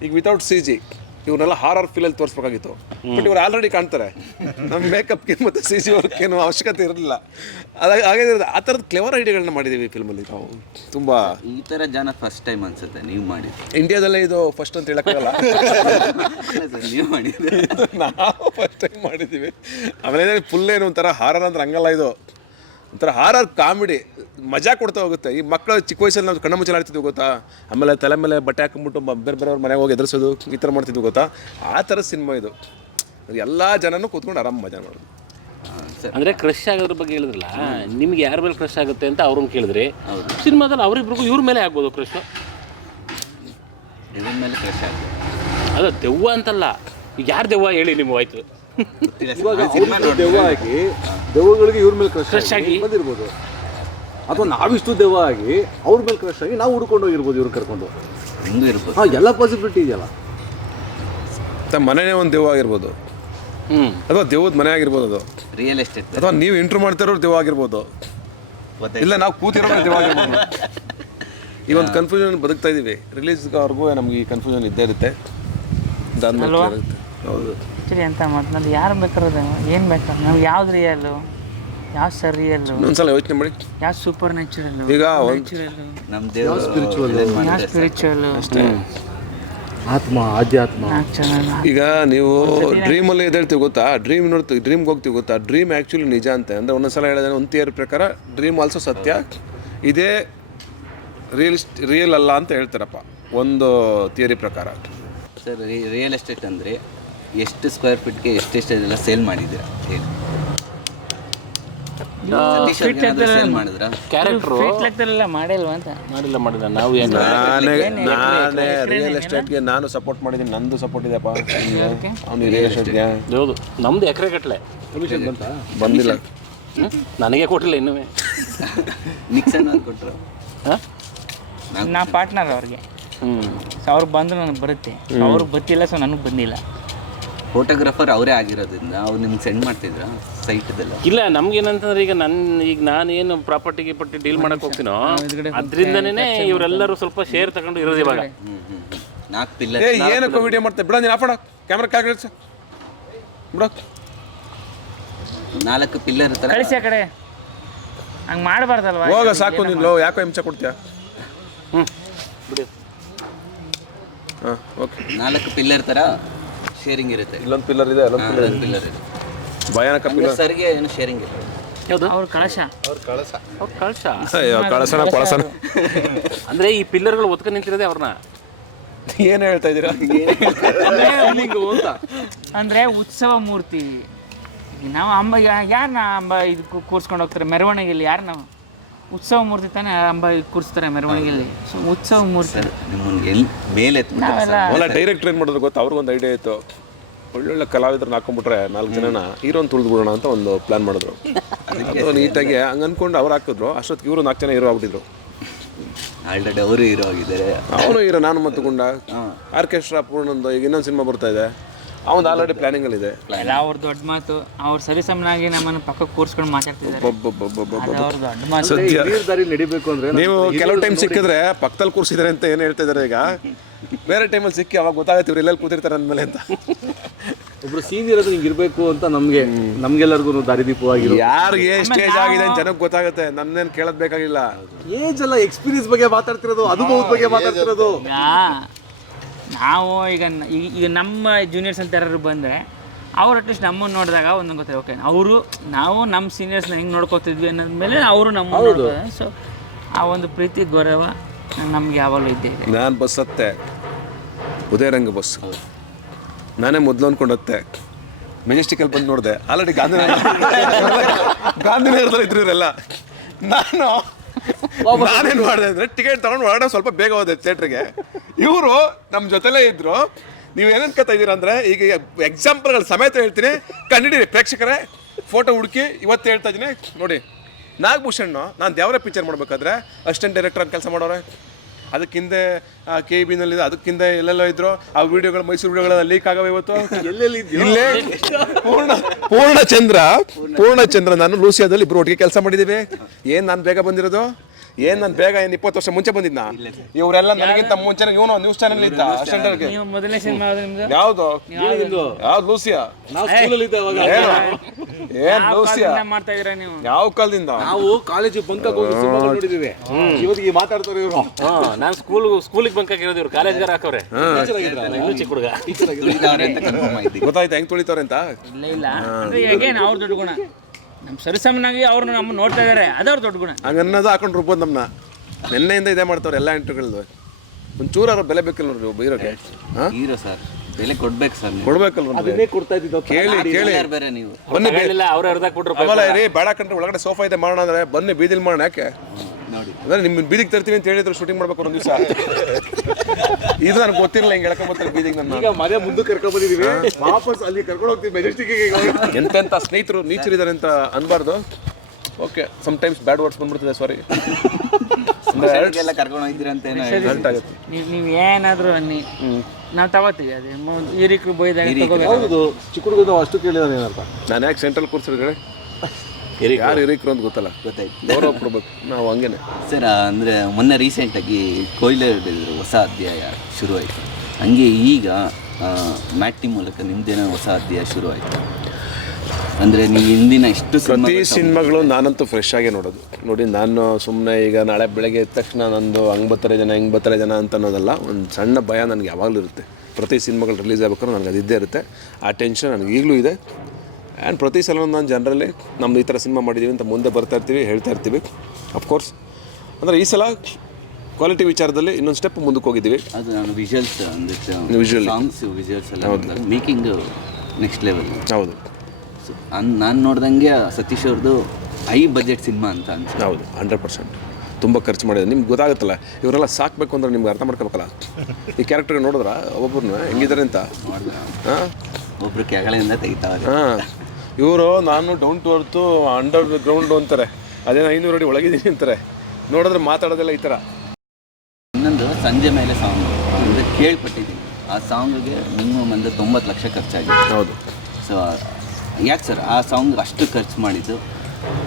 ಈಗ ವಿತೌಟ್ CG ಇವ್ರನ್ನೆಲ್ಲ ಹಾರರ್ ಫೀಲಲ್ಲಿ ತೋರಿಸ್ಬೇಕಾಗಿತ್ತು. ಬಟ್ ಇವ್ರು ಆಲ್ರೆಡಿ ಕಾಣ್ತಾರೆ. ನಮ್ಮ ಮೇಕಪ್ಗೆ ಮತ್ತು CG ವರ್ಕೇನು ಅವಶ್ಯಕತೆ ಇರಲಿಲ್ಲ. ಹಾಗೆ ಆ ಥರದ ಕ್ಲೆವರ್ ಐಡಿಯಾಗಳನ್ನ ಮಾಡಿದ್ದೀವಿ ಫಿಲ್ಮಲ್ಲಿ ನಾವು. ತುಂಬ ಈ ಥರ ಜನ ಫಸ್ಟ್ ಟೈಮ್ ಅನ್ಸುತ್ತೆ ನೀವು ಮಾಡಿದ್ದು. ಇಂಡಿಯಾದಲ್ಲೇ ಇದು ಫಸ್ಟ್ ಅಂತ ಹೇಳೋಕ್ಕಾಗಲ್ಲ. ನೀವು ಮಾಡಿದ್ದು ನಾವು ಫಸ್ಟ್ ಟೈಮ್ ಮಾಡಿದ್ದೀವಿ. ಆಮೇಲೆ ಫುಲ್ ಏನು ಒಂಥರ ಹಾರರ್ ಅಂದ್ರೆ ಹಂಗಲ್ಲ, ಇದು ಒಂಥರ ಹಾರರ್ ಕಾಮಿಡಿ, ಮಜಾ ಕೊಡ್ತಾ ಹೋಗುತ್ತೆ. ಈ ಮಕ್ಕಳು ಚಿಕ್ಕ ವಯಸ್ಸಲ್ಲಿ ನಾವು ಕಣ್ಣ ಮುಚ್ಚಲು ಆಡ್ತಿದ್ವಿ ಗೊತ್ತಾ. ಆಮೇಲೆ ತಲೆ ಮೇಲೆ ಬಟ್ಟೆ ಹಾಕೊಂಡ್ಬಿಟ್ಟು ಬೇರೆ ಮನೆಗೆ ಹೋಗಿ ಎದುರಿಸೋದು, ಈ ಥರ ಮಾಡ್ತಿದ್ವಿ ಗೊತ್ತಾ. ಆ ಥರ ಸಿನಿಮಾ ಇದು. ಎಲ್ಲ ಜನನೂ ಕೂತ್ಕೊಂಡು ಆರಾಮ ಮಜಾ ಮಾಡೋದು. ಅಂದರೆ ಕ್ರಶ್ ಆಗೋದ್ರ ಬಗ್ಗೆ ಹೇಳಿದ್ರಲ್ಲ, ನಿಮ್ಗೆ ಯಾರ ಮೇಲೆ ಕ್ರಶ್ ಆಗುತ್ತೆ ಅಂತ ಅವ್ರನ್ನ ಕೇಳಿದ್ರಿ. ಸಿನಿಮಾದಲ್ಲಿ ಅವರಿಬ್ರಿಗೂ ಇವ್ರ ಮೇಲೆ ಆಗ್ಬೋದು ಕ್ರಶ್. ಇದ್ರ ಮೇಲೆ ಕ್ರಶ್ ಆಗುತ್ತೆ. ಅದು ದೆವ್ವ ಅಂತಲ್ಲ, ಈಗ ಯಾರು ದೆವ್ವ ಹೇಳಿ ನಿಮ್ಗೆ ಆಯ್ತು. ಇವಾಗ ದೆವ್ವ ಆಗಿ ದೆವ್ವಗಳಿಗೆ ಇವ್ರ ಮೇಲೆ ಕ್ರಶ್ ಆಗಿ ಬಂದಿರ್ಬೋದು, ಅಥವಾ ನಾವಿಷ್ಟು ದೆವ್ವ ಆಗಿ ಅವ್ರ ಮೇಲೆ ಕ್ರಶ್ ಆಗಿ ನಾವು ಹುಡ್ಕೊಂಡು ಹೋಗಿರ್ಬೋದು, ಇವ್ರು ಕರ್ಕೊಂಡು. ಹಿಂಗೂ ಇರ್ಬೋದು. ಹಾಂ, ಎಲ್ಲ ಪಾಸಿಬಿಲಿಟಿ ಇದೆಯಲ್ಲ. ಮನೆಯೇ ಒಂದು ದೆವ್ವ ಆಗಿರ್ಬೋದು, ಅಥವಾ ದೆವ್ವದ ಮನೆ ಆಗಿರ್ಬೋದು ಅದು, ರಿಯಲ್ ಎಸ್ಟೇಟ್. ಅಥವಾ ನೀವು ಇಂಟ್ರೂ ಮಾಡ್ತಿರೋರು ದೆವ್ವ ಆಗಿರ್ಬೋದು, ಇಲ್ಲ ನಾವು ಕೂತಿರೋರು ದೆವ್ವ ಆಗಿರ್ಬೋದು. ಈ ಒಂದು ಕನ್ಫ್ಯೂಷನ್ ಬದುಕ್ತಾ ಇದ್ದೀವಿ. ರಿಲೀಸ್ವರೆಗೂ ನಮ್ಗೆ ಈ ಕನ್ಫ್ಯೂಷನ್ ಇದ್ದೇ ಇರುತ್ತೆ. ಹೌದು. ಆ್ಯಕ್ಚುಲಿ ಅಂತ ಮಾತನಾಡಿ ಯಾರು ಬೇಕಾರೋದು ಏನು ಬೇಕಾ, ನಮ್ಗೆ ಯಾವ್ದು ರಿಯಲ್ಲು, ಯಾವ್ದು ಸರ್ ರಿಯಲ್ಲು, ಇನ್ನೊಂದ್ಸಲ ಯೋಚನೆ ಮಾಡಿ. ಯಾವ್ದು ಸೂಪರ್ ನ್ಯಾಚುರಲ್ಲು, ಈಗ ನ್ಯಾಚುರಲ್ಲು, ನಮ್ಮ ದೇವರು ಯಾವ್ದು ಸ್ಪಿರಿಚುವಲ್ಲು ಅಷ್ಟೇ. ಆತ್ಮ ಆಧ್ಯಾತ್ಮ. ಈಗ ನೀವು ಡ್ರೀಮಲ್ಲಿ ಎದ್ದೇಳ್ತೀವಿ ಗೊತ್ತಾ, ಡ್ರೀಮ್ಗೆ ಹೋಗ್ತೀವಿ ಗೊತ್ತಾ, ಡ್ರೀಮ್ ಆ್ಯಕ್ಚುಲಿ ನಿಜ ಅಂತೆ. ಅಂದರೆ ಒಂದೊಂದ್ಸಲ ಹೇಳಿದ್ರೆ ಒಂದು ಥಿಯರಿ ಪ್ರಕಾರ ಡ್ರೀಮ್ ಆಲ್ಸೋ ಸತ್ಯ, ಇದೇ ರಿಯಲ್ ಅಲ್ಲ ಅಂತ ಹೇಳ್ತಾರಪ್ಪ ಒಂದು ಥಿಯರಿ ಪ್ರಕಾರ. ಸರ್ ರಿಯಲ್ ಎಸ್ಟೇಟ್ ಅಂದರೆ ಎಷ್ಟು ಸ್ಕ್ವೇರ್ ಫೀಟ್ಗೆ ಎಷ್ಟೆಷ್ಟೆಲ್ಲ ಸೇಲ್ ಮಾಡಿದ್ದೀರಾ ಹೇಳಿ? ಸತೀಶ್ ಅವ್ರಿಗೆ ಏನಾದ್ರು ಸೇಲ್ ಮಾಡಿದ್ರಾ? ಕ್ಯಾರೆಕ್ಟ್ರು ಲೆಕ್ಕದಲ್ಲೆಲ್ಲ ಮಾಡಿಲ್ವಾ ಅಂತ. ಮಾಡಿಲ್ಲ ನಾವು ಏನು ನಾನೇ ರಿಯಲ್ ಎಸ್ಟೇಟ್ಗೆ ನಾನು ಸಪೋರ್ಟ್ ಮಾಡಿದ್ದೀನಿ, ನಂದು ಸಪೋರ್ಟ್ ಇದೆಯಪ್ಪ. ಅವನು ರಿಯಲ್ ಎಸ್ಟೇಟ್ಗೆ ಹೌದು, ನಮ್ಮದು ಎಕರೆ ಗಟ್ಟಲೆ ಕಮಿಷನ್ ಬಂತಾ? ಬಂದಿಲ್ಲ. ನನಗೆ ಕೊಟ್ಟಿಲ್ಲ ಇನ್ನೂ. ನಿಕ್ಸನ್ ಅವ್ರು ಕೊಟ್ಟರು. ನಾ ಪಾರ್ಟ್ನರ್ ಅವ್ರಿಗೆ. ಸೊ ಅವ್ರು ಬಂದು ನನಗೆ ಬರುತ್ತೆ, ಅವ್ರಿಗೆ ಗೊತ್ತಿಲ್ಲ, ಸೊ ನನಗೆ ಬಂದಿಲ್ಲ. ಫೋಟೋಗ್ರಾಫರ್ ಅವರೇ ಆಗಿರೋದ್ರಿಂದ ಅವ್ರು ನಿಮ್ಗೆ ಸೆಂಡ್ ಮಾಡ್ತಿದ್ರ ಸೈಟ್ದೆಲ್ಲ? ಇಲ್ಲ, ನಮ್ಗೇನಂತಂದ್ರೆ ಈಗ ನಾನೇನು ಪ್ರಾಪರ್ಟಿ ಡೀಲ್ ಮಾಡಕ್ಕೆ ಹೋಗ್ತೀನೋ ಅದರಿಂದನೇ ಇವರೆಲ್ಲರೂ ಸ್ವಲ್ಪ ಶೇರ್ ತಗೊಂಡು ಇರೋದು ಇವಾಗ. 4 ಪಿಲ್ಲರ್. ಏನಕ್ಕೋ ವಿಡಿಯೋ ಮಾಡ್ತೆ ಬಿಡ, ನೀನು ಆಫಾಡ ಕ್ಯಾಮ್ರಾ ಕಾಗಿಳಿಸ ಬಿಡ. 4 ಪಿಲ್ಲರ್ ಥರ ಕಳಿಸಿ ಆ ಕಡೆ, ಹಂಗೆ ಮಾಡಬಾರ್ದಲ್ವಾ? ಹೋಗ ಸಾಕು, ನೀನು ಯಾಕೋ ಹಿಂಸೆ ಕೊಡ್ತೀಯ? ಬಿಡಿ. ಹಾಂ ಓಕೆ. 4 ಪಿಲ್ಲರ್ ಥರ ಶೇರಿಂಗ್ ಇರುತ್ತೆ. ಇಲ್ಲೊಂದು ಪಿಲ್ಲರ್ ಇದೆ, ಅಲ್ಲೊಂದು ಪಿಲ್ಲರ್ ಇದೆ. ಭಯಾನಕ ಪಿಲ್ಲರ್. ಸರ್ಗೆ ಏನು ಶೇರಿಂಗ್ ಇಲ್ಲ. ಯಾವುದು? ಅವ್ರ ಕಳಶ. ಕಳಶ ಕಳಸನ ಕೊಳಸನ ಅಂದರೆ ಈ ಪಿಲ್ಲರ್ಗಳು ಒತ್ಕೊಂಡು ನಿಂತಿರೋದೇ ಅವ್ರನ್ನ. ಏನು ಹೇಳ್ತಾ ಇದ್ದೀರಾ? ಅಂದರೆ ಉತ್ಸವ ಮೂರ್ತಿ. ನಾವು ಅಂಬ ಯಾರನ್ನ ಅಂಬ ಇದು ಕೂರ್ಸ್ಕೊಂಡು ಹೋಗ್ತಾರೆ ಮೆರವಣಿಗೆಯಲ್ಲಿ? ಯಾರು ನಾವು ಉತ್ಸವ ಮೂರ್ತಿ ತಾನೇ ಅಂಬ ಕೂರಿಸ್ತಾರೆ ಮೆರವಣಿಗೆಯಲ್ಲಿ. ಸೊ ಉತ್ಸವ ಮೂರ್ತಿ ನಿಮ್ಮನ್ನು ಎಲ್ಲಿ ಮೇಲೆ ಅವಲ್ಲ ಡೈರೆಕ್ಟ್ ಏನು ಮಾಡಿದ್ರು ಗೊತ್ತಾ, ಅವ್ರಿಗೊಂದು ಐಡಿಯಾ ಇತ್ತು. ಒಳ್ಳೊಳ್ಳೆ ಕಲಾವಿದ್ರನ್ನ ಹಾಕೊಂಡ್ಬಿಟ್ರೆ 4 ಜನನ ಹೀರೋನ್ ತುಳಿದ್ಬಿಡೋಣ ಅಂತ ಒಂದು ಪ್ಲಾನ್ ಮಾಡಿದ್ರು. ಅದು ನೀಟಾಗಿ ಹಂಗೆ ಅಂದ್ಕೊಂಡು ಅವ್ರು ಹಾಕಿದ್ರು. ಅಷ್ಟೊತ್ತಿಗೆ ಇವರು 4 ಜನ ಹೀರೋ ಆಗ್ಬಿಟ್ಟಿದ್ರು. ಆಲ್ರೆಡಿ ಅವರು ಹೀರೋ ಆಗಿದ್ದಾರೆ. ಅವನು ಹೀರೋ, ನಾನು ಮತ್ತು ಗುಂಡ. ಆರ್ಕೆಸ್ಟ್ರಾ ಪೂರ್ಣಂದು ಈಗ ಇನ್ನೊಂದು ಸಿನಿಮಾ ಬರ್ತಾ ಇದೆ, ಅವನು ಆಲ್ರೆಡಿ ಪ್ಲಾನಿಂಗಲ್ಲಿದೆ. ಎಲ್ಲ ಅವ್ರ ದೊಡ್ಡ ಮಾತು. ಅವ್ರು ಸರಿಸಮನಾಗಿ ನಮ್ಮನ್ನು ಪಕ್ಕಕ್ಕೆ ಕೂರಿಸ್ಕೊಂಡು ಮಾತಾಡ್ತಿದ್ದಾರೆ. ಅವ್ರ ದೊಡ್ಡ ಮಾತು. ದಾರಿ ನಡಿಬೇಕು ಅಂದ್ರೆ ನೀವು ಕೆಲವು ಟೈಮ್ ಸಿಕ್ಕಿದ್ರೆ ಪಕ್ಕದಲ್ಲಿ ಕೂರಿಸಿದ್ದಾರೆ ಅಂತ ಏನು ಹೇಳ್ತಾ ಇದ್ದಾರೆ. ಈಗ ಬೇರೆ ಟೈಮಲ್ಲಿ ಸಿಕ್ಕಿ ಅವಾಗ ಗೊತ್ತಾಗುತ್ತೆ ಇವ್ರು ಎಲ್ಲೆಲ್ಲಿ ಕೂತಿರ್ತಾರೆ ಅಂದಮೇಲೆ ಅಂತ. ಒಬ್ರು ಸೀನಿಯರ್ ಅದು ಹಿಂಗೆ ಇರಬೇಕು ಅಂತ ನಮ್ಗೆಲ್ಲರಿಗೂ ದಾರಿದೀಪವಾಗಿರೋ. ಯಾರಿಗೆ ಸ್ಟೇಜ್ ಆಗಿದೆ ಅಂತ ಜನಕ್ಕೆ ಗೊತ್ತಾಗುತ್ತೆ, ನನ್ನೇನು ಕೇಳೋದು ಬೇಕಾಗಿಲ್ಲ. ಏಜ್ ಅಲ್ಲ, ಎಕ್ಸ್ಪೀರಿಯನ್ಸ್ ಬಗ್ಗೆ ಮಾತಾಡ್ತಿರೋದು, ಅನುಭವದ ಬಗ್ಗೆ ಮಾತಾಡ್ತಿರೋದು. ನಾವು ಈಗ ನಮ್ಮ ಜೂನಿಯರ್ಸ್ ಅಂತ ಯಾರು ಬಂದರೆ ಅವ್ರು ಅಟ್ಲೀಸ್ಟ್ ನಮ್ಮನ್ನು ನೋಡಿದಾಗ ಒಂದು ಗೊತ್ತಾಗ ಓಕೆ ನಾವು ನಮ್ಮ ಸೀನಿಯರ್ಸ್ನ ಹೆಂಗೆ ನೋಡ್ಕೋತಿದ್ವಿ ಅನ್ನೋದ್ಮೇಲೆ ಅವರು ನಮ್ಮ ನೋಡ್ತಾರೆ. ಸೊ ಆ ಒಂದು ಪ್ರೀತಿ ಗೌರವ ನಮ್ಗೆ ಯಾವಾಗಲೂ ಇದ್ದೇ ಇದೆ. ನಾನು ಬಸ್ ಹತ್ತೆ ಉದಯರಂಗ ಬಸ್, ನಾನೇ ಮೊದಲು ಅಂದ್ಕೊಂಡತ್ತೆ ಮೆಜೆಸ್ಟಿಕಲ್ಲಿ ಬಂದು ನೋಡಿದೆ. ಆಲ್ರೆಡಿ ಗಾಂಧಿನಗರದಲ್ಲಿ ಇದ್ರು ಇವರೆಲ್ಲ. ನಾನೇನು ಮಾಡಿದೆ ಅಂದರೆ ಟಿಕೆಟ್ ತೊಗೊಂಡು ಹೊರಡೋ ಸ್ವಲ್ಪ ಬೇಗ ಹೋದೆ ಥಿಯೇಟ್ರಿಗೆ. ಇವರು ನಮ್ಮ ಜೊತೆಲೇ ಇದ್ದರು. ನೀವು ಏನನ್ಕೋತಾ ಇದ್ದೀರಾ ಅಂದರೆ, ಈಗ ಎಕ್ಸಾಂಪಲ್ಗಳ ಸಮೇತ ಹೇಳ್ತೀನಿ, ಕಂಡಿಡಿ ಪ್ರೇಕ್ಷಕರೇ. ಫೋಟೋ ಹುಡುಕಿ ಇವತ್ತು ಹೇಳ್ತಾ ಇದ್ದೀನಿ ನೋಡಿ. ನಾಗಭೂಷಣ್ ನಾನು ದೇವರ ಪಿಕ್ಚರ್ ಮಾಡಬೇಕಾದ್ರೆ ಅಸಿಸ್ಟೆಂಟ್ ಡೈರೆಕ್ಟರ್ ಅಂತ ಕೆಲಸ ಮಾಡೋರೆ. ಅದಕ್ಕಿಂತ KBನಲ್ಲಿ ಅದಕ್ಕಿಂತ ಎಲ್ಲೆಲ್ಲೋ ಇದ್ರು. ಆ ವಿಡಿಯೋಗಳು ಮೈಸೂರು ವಿಡಿಯೋಗಳೆಲ್ಲ ಲೀಕ್ ಆಗವೆ ಇವತ್ತು. ಇಲ್ಲೇ ಪೂರ್ಣಚಂದ್ರ ನಾನು ಲೂಸಿಯಾದಲ್ಲಿ ಇಬ್ಬರು ಒಟ್ಟಿಗೆ ಕೆಲಸ ಮಾಡಿದ್ದೀವಿ. ಏನು ನಾನು ಬೇಗ ಬಂದಿರೋದು? ಏನು 20 ವರ್ಷ ಮುಂಚೆ ಬಂದಿದ್ನಾ? ಇವರೆಲ್ಲ ನನಗಿಂತ ಮುಂಚೆ ಇವನು ನ್ಯೂಸ್ ಚಾನೆಲ್ ಇದ್ದ ಅಸಿಸ್ಟೆಂಟ್. ಮೊದಲನೇ ಸಿನಿಮಾ ಯಾವ್ದು ಲೂಸಿಯಾ? ಏನ್ ಲೂಸಿಯಾ ಮಾಡ್ತಾ ಇದ್ದೀರಾ ನೀವು? ಯಾವ ಕಾಲದಿಂದ? ನಾವು ಕಾಲೇಜಿಗೆ ಬಂಕ್ ನೋಡಿದೀವಿ. ಇವತ್ತಿಗೆ ಮಾತಾಡ್ತಾರೆ ಇವರು. ನಾನು ಸ್ಕೂಲಿಗೆ ಬಂಕ್ ಹಾಕಿರೋದು, ಇವ್ರು ಕಾಲೇಜ್ಗಾರ ಹಾಕೋರೆ. ಇನ್ನೂ ಚಿಕ್ಕ ಹುಡುಗ. ಗೊತ್ತಾಯ್ತಾ ಹೆಂಗ್ ತುಳಿತವ್ರೆ ಅಂತ? ಇಲ್ಲ ಅಂದ್ರೆ ಹೇಗೇನು ಅವ್ರ ದೊಡ್ಡ ಗುಣ. ನಮ್ಮ ಸರಿಸಮನಾಗಿ ಅವ್ರನ್ನ ನಮ್ಮ ನೋಡ್ತಾ ಇದ್ದಾರೆ, ಅದವ್ರ ದೊಡ್ಡ ಗುಣ. ಹಂಗನ್ನೋದು ಹಾಕೊಂಡು ರುಬ್ಬೋದು ನಮ್ಮನ್ನ. ನಿನ್ನೆಯಿಂದ ಇದೇ ಮಾಡ್ತಾವ್ರೆ ಎಲ್ಲ ಇಂಟರ್ವ್ಯೂಗಳದ್ದು. ಒಂಚೂರು ಅವ್ರ ಬೆಲೆ ಬೇಕಿಲ್ಲ ನೋಡ್ರಿ ಒಬ್ಬ ಹೀರೋಗೆ. ಹೀರೋ ಸರ್ ಬೆಲೆ ಕೊಡ್ಬೇಕು ಸರ್, ಕೊಡ್ಬೇಕಲ್ವ? ಅದನ್ನೇ ಕೊಡ್ತಾ ಇದ್ದಿದ್ದು. ಕೇಳಿ ಬೇರೆ ನೀವು ಬನ್ನಿ. ಅವ್ರು ಅರ್ಧಾಕ್ಬಿಟ್ರು. ಆಮೇಲೆ ರೀ ಬೇಡ ಕಂಡ್ರೆ ಒಳಗಡೆ ಸೋಫಾ ಇದೆ ಮಾಡೋಣ ಅಂದ್ರೆ ಬನ್ನಿ ಬೀದಿಲಿ ಮಾಡೋಣ. ಯಾಕೆ ಅಂದ್ರೆ ನಿಮ್ಮ ಬೀದಿಗೆ ತರ್ತೀವಿ ಅಂತ ಹೇಳಿದ್ರು ಶೂಟಿಂಗ್ ಮಾಡ್ಬೇಕು ಒಂದು ದಿವಸ. ಇದು ನನಗೆ ಗೊತ್ತಿರಲಿಲ್ಲ, ಹಿಂಗೆ ಹೇಳ್ಕೊಂಬರ್ತಾರೆ ಬೀದಿಗೆ. ನನ್ನ ಈಗ ಮನೆ ಮುಂದೆ ಕರ್ಕೊಂಡ್ ಬಂದಿದ್ದೀವಿ, ವಾಪಸ್ ಅಲ್ಲಿ ಕರ್ಕೊಂಡು ಹೋಗ್ತೀವಿ ಮೆಜೆಸ್ಟಿಕ್ಗೆ. ಎಂತೆಂಥ ಸ್ನೇಹಿತರು ನೀಚರಿದ್ದಾರೆ ಅಂತ ಅನ್ಬಾರ್ದು. ಓಕೆ, ಸಮ್ಟೈಮ್ಸ್ ಬ್ಯಾಡ್ ವರ್ಡ್ಸ್ ಬಂದ್ಬಿಡ್ತಿದೆ, ಸಾರಿ. ಎಲ್ಲ ಕರ್ಕೊಂಡು ಹೋಗ್ತೀರ ಅಂತ ಏನೋ ಹರ್ಟ್ ಆಗುತ್ತೆ. ನೀವು ಏನಾದರೂ ಅನ್ನಿ ನಾವು ತಗೋತೀವಿ. ಅದೇ ಹಿರಿಕರು ಬೈದಾಗ ಹೌದು, ಚಿಕ್ಕ ಹುಡುಗ ಅಷ್ಟು ಕೇಳಿದಾನೆ ಏನಂತ. ನಾನು ಯಾಕೆ ಸೆಂಟ್ರಲ್ ಕೂರ್ಸಿದ್ರೆ ಯಾರು ಹಿರಿಕರು ಅಂತ ಗೊತ್ತಲ್ಲ, ಗೊತ್ತಾಯ್ತು. ಗೌರವ ಕೊಡ್ಬೇಕು ನಾವು ಹಂಗೇನೆ. ಸರ್ ಅಂದರೆ ಮೊನ್ನೆ ರೀಸೆಂಟಾಗಿ ಕೊಯ್ಲು ಹೊಸ ಅಧ್ಯಾಯ ಶುರುವಾಯಿತು. ಹಂಗೆ ಈಗ ಮ್ಯಾಟ್ನಿ ಮೂಲಕ ನಿಮ್ಮದೇನೋ ಹೊಸ ಅಧ್ಯಾಯ ಶುರುವಾಯಿತು. ಅಂದರೆ ನೀವು ಹಿಂದಿನ ಇಷ್ಟು ಪ್ರತಿ ಸಿನಿಮಾಗಳು ನಾನಂತೂ ಫ್ರೆಶ್ ಆಗೇ ನೋಡೋದು. ನೋಡಿ, ನಾನು ಸುಮ್ಮನೆ ಈಗ ನಾಳೆ ಬೆಳಗ್ಗೆ ಎದ್ದ ತಕ್ಷಣ ನಂದು ಹಂಗೆ ಬರ್ತಾರೆ ಜನ ಹಿಂಗೆ ಬರ್ತಾರೆ ಜನ ಅಂತ ಅನ್ನೋದಲ್ಲ. ಒಂದು ಸಣ್ಣ ಭಯ ನನಗೆ ಯಾವಾಗಲೂ ಇರುತ್ತೆ. ಪ್ರತಿ ಸಿನಿಮಾಗಳು ರಿಲೀಸ್ ಆಗ್ಬೇಕಾದ್ರೆ ನನಗೆ ಅದಿದ್ದೇ ಇರುತ್ತೆ. ಆ ಟೆನ್ಷನ್ ನನಗೆ ಈಗಲೂ ಇದೆ. ಆ್ಯಂಡ್ ಪ್ರತಿ ಸಲ ನಾನು ಜನರಲ್ಲಿ ನಮ್ಮದು ಈ ಥರ ಸಿನಿಮಾ ಮಾಡಿದ್ದೀವಿ ಅಂತ ಮುಂದೆ ಬರ್ತಾ ಇರ್ತೀವಿ, ಹೇಳ್ತಾ ಇರ್ತೀವಿ. ಅಫ್ಕೋರ್ಸ್ ಅಂದರೆ ಈ ಸಲ ಕ್ವಾಲಿಟಿ ವಿಚಾರದಲ್ಲಿ ಇನ್ನೊಂದು ಸ್ಟೆಪ್ ಮುಂದಕ್ಕೆ ಹೋಗಿದ್ದೀವಿ. ಅದು ನಾನು ವಿಜುವಲ್ಸ್ ಅಂದರೆ ಸಾಂಗ್ಸ್ ವಿಜುವಲ್ಸ್ ಎಲ್ಲ ಮೇಕಿಂಗ್ ನೆಕ್ಸ್ಟ್ ಲೆವೆಲ್. ಹೌದು. ಸೊ ನಾನು ನೋಡ್ದಂಗೆ ಸತೀಶ್ ಅವ್ರದ್ದು ಹೈ ಬಜೆಟ್ ಸಿನಿಮಾ ಅಂತ ಅನ್ಸುತ್ತೆ. ಹೌದು, 100% ತುಂಬ ಖರ್ಚು ಮಾಡಿದೆ. ನಿಮ್ಗೆ ಗೊತ್ತಾಗುತ್ತಲ್ಲ, ಇವರೆಲ್ಲ ಸಾಕಬೇಕು ಅಂದ್ರೆ ನಿಮ್ಗೆ ಅರ್ಥ ಮಾಡ್ಕೋಬೇಕಲ್ಲ. ಈ ಕ್ಯಾರೆಕ್ಟರ್ಗೆ ನೋಡಿದ್ರ ಒಬ್ಬೊಬ್ಬರನ್ನ ಹೆಂಗಿದ್ದಾರೆ ಅಂತ. ಹಾಂ, ಒಬ್ರು ಕೆಳಗಡೆಯಿಂದ ತೆಗಿತಾವೆ. ಹಾಂ, ಇವರು ನಾನು down to earth underground ಅಂತಾರೆ. ಅದೇನೋ 500 ಅಡಿ ಒಳಗಿದ್ದೀನಿ ಅಂತಾರೆ. ನೋಡಿದ್ರೆ ಮಾತಾಡೋದೆಲ್ಲ ಈ ಥರ. ಇನ್ನೊಂದು ಸಂಜೆ ಮೇಲೆ ಸಾಂಗ್ ಅಂದರೆ ಕೇಳ್ಪಟ್ಟಿದ್ದೀನಿ. ಆ ಸಾಂಗಿಗೆ ಮಿನಿಮಮ್ ಅಂದರೆ 90 ಲಕ್ಷ ಖರ್ಚಾಗಿದೆ. ಹೌದು. ಸೊ ಯಾಕೆ ಸರ್ ಆ ಸಾಂಗ್ ಅಷ್ಟು ಖರ್ಚು ಮಾಡಿದ್ದು?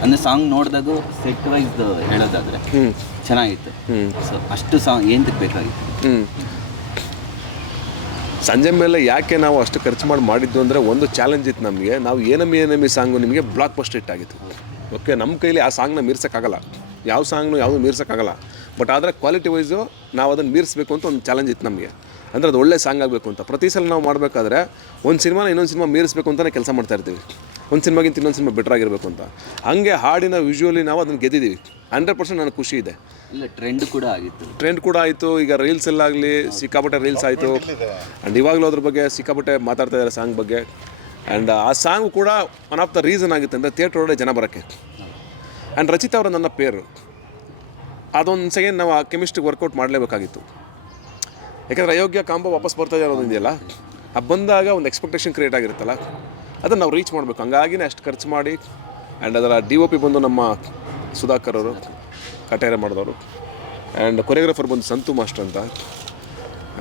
ಅಂದರೆ ಸಾಂಗ್ ನೋಡಿದಾಗ ಸೆಟ್ ವೈಸ್ ಹೇಳೋದಾದರೆ ಚೆನ್ನಾಗಿತ್ತು. ಸೊ ಅಷ್ಟು ಸಾಂಗ್ ಏನಕ್ಕೆ ಬೇಕಾಗಿತ್ತು? ಸಂಜೆ ಮೇಲೆ ಯಾಕೆ ನಾವು ಅಷ್ಟು ಖರ್ಚು ಮಾಡಿದ್ದು ಅಂದರೆ, ಒಂದು ಚಾಲೆಂಜ್ ಇತ್ತು ನಮಗೆ. ನಾವು ಏನಮ್ಮಿ ಸಾಂಗು ನಿಮಗೆ ಬ್ಲಾಕ್ ಬಸ್ಟರ್ ಹಿಟ್ ಆಗಿತ್ತು. ಓಕೆ, ನಮ್ಮ ಕೈಲಿ ಆ ಸಾಂಗ್ನ ಮೀರ್ಸೋಕ್ಕಾಗಲ್ಲ. ಯಾವ ಸಾಂಗ್ನು ಯಾವುದು ಮೀರ್ಸೋಕ್ಕಾಗಲ್ಲ. ಬಟ್ ಆದರೆ ಕ್ವಾಲಿಟಿ ವೈಸು ನಾವು ಅದನ್ನು ಮೀರಿಸಬೇಕು ಅಂತ ಒಂದು ಚಾಲೆಂಜ್ ಇತ್ತು ನಮಗೆ. ಅಂದರೆ ಅದು ಒಳ್ಳೆ ಸಾಂಗ್ ಆಗಬೇಕು ಅಂತ. ಪ್ರತಿ ಸಲ ನಾವು ಮಾಡಬೇಕಾದ್ರೆ ಒಂದು ಸಿನಿಮಾನ ಇನ್ನೊಂದು ಸಿನಿಮಾ ಮೀರಿಸಬೇಕು ಅಂತಲೇ ಕೆಲಸ ಮಾಡ್ತಾಯಿರ್ತೀವಿ. ಒಂದು ಸಿನಿಮಾಗಿಂತ ಇನ್ನೊಂದು ಸಿನಿಮಾ ಬೆಟರ್ ಆಗಿರಬೇಕು ಅಂತ. ಹಂಗೆ ಹಾಡಿನ ವಿಜುವಲಿ ನಾವು ಅದನ್ನು ಗೆದ್ದಿದ್ದೀವಿ. 100% ನನಗೆ ಖುಷಿ ಇದೆ. ಇಲ್ಲ, ಟ್ರೆಂಡ್ ಕೂಡ ಆಯಿತು. ಈಗ ರೀಲ್ಸಲ್ಲಾಗಲಿ ಸಿಕ್ಕಾಪಟ್ಟೆ ರೀಲ್ಸ್ ಆಯಿತು. ಆ್ಯಂಡ್ ಇವಾಗಲೂ ಅದ್ರ ಬಗ್ಗೆ ಸಿಕ್ಕಾಪಟ್ಟೆ ಮಾತಾಡ್ತಾ ಇದ್ದಾರೆ ಸಾಂಗ್ ಬಗ್ಗೆ. ಆ್ಯಂಡ್ ಆ ಸಾಂಗ್ ಕೂಡ ಒನ್ ಆಫ್ ದ ರೀಸನ್ ಆಗುತ್ತೆ ಅಂದರೆ ಥಿಯೇಟ್ರ್ ಒಳಗಡೆ ಜನ ಬರೋಕ್ಕೆ. ಆ್ಯಂಡ್ ರಚಿತಾ ಅವರ ನನ್ನ ಪೇರು ಅದೊಂದು ಸೆಕೆಂಡ್ ನಾವು ಆ ಕೆಮಿಸ್ಟ್ರಿಗೆ ವರ್ಕೌಟ್ ಮಾಡಲೇಬೇಕಾಗಿತ್ತು. ಯಾಕೆಂದರೆ ಅಯೋಗ್ಯ ಕಾಂಬೋ ವಾಪಸ್ ಬರ್ತಾ ಇರೋದಿದೆಯಲ್ಲ, ಆ ಬಂದಾಗ ಒಂದು ಎಕ್ಸ್ಪೆಕ್ಟೇಷನ್ ಕ್ರಿಯೇಟ್ ಆಗಿರುತ್ತಲ್ಲ, ಅದನ್ನು ನಾವು ರೀಚ್ ಮಾಡಬೇಕು. ಹಂಗಾಗಿನೇ ಅಷ್ಟು ಖರ್ಚು ಮಾಡಿ. ಆ್ಯಂಡ್ ಅದರ DOP ಬಂದು ನಮ್ಮ ಸುಧಾಕರ್ ಅವರು, ಕಟೇರೆ ಮಾಡಿದವರು. ಆ್ಯಂಡ್ ಕೊರಿಯೋಗ್ರಾಫರ್ ಬಂದು ಸಂತು ಮಾಸ್ಟರ್ ಅಂತ.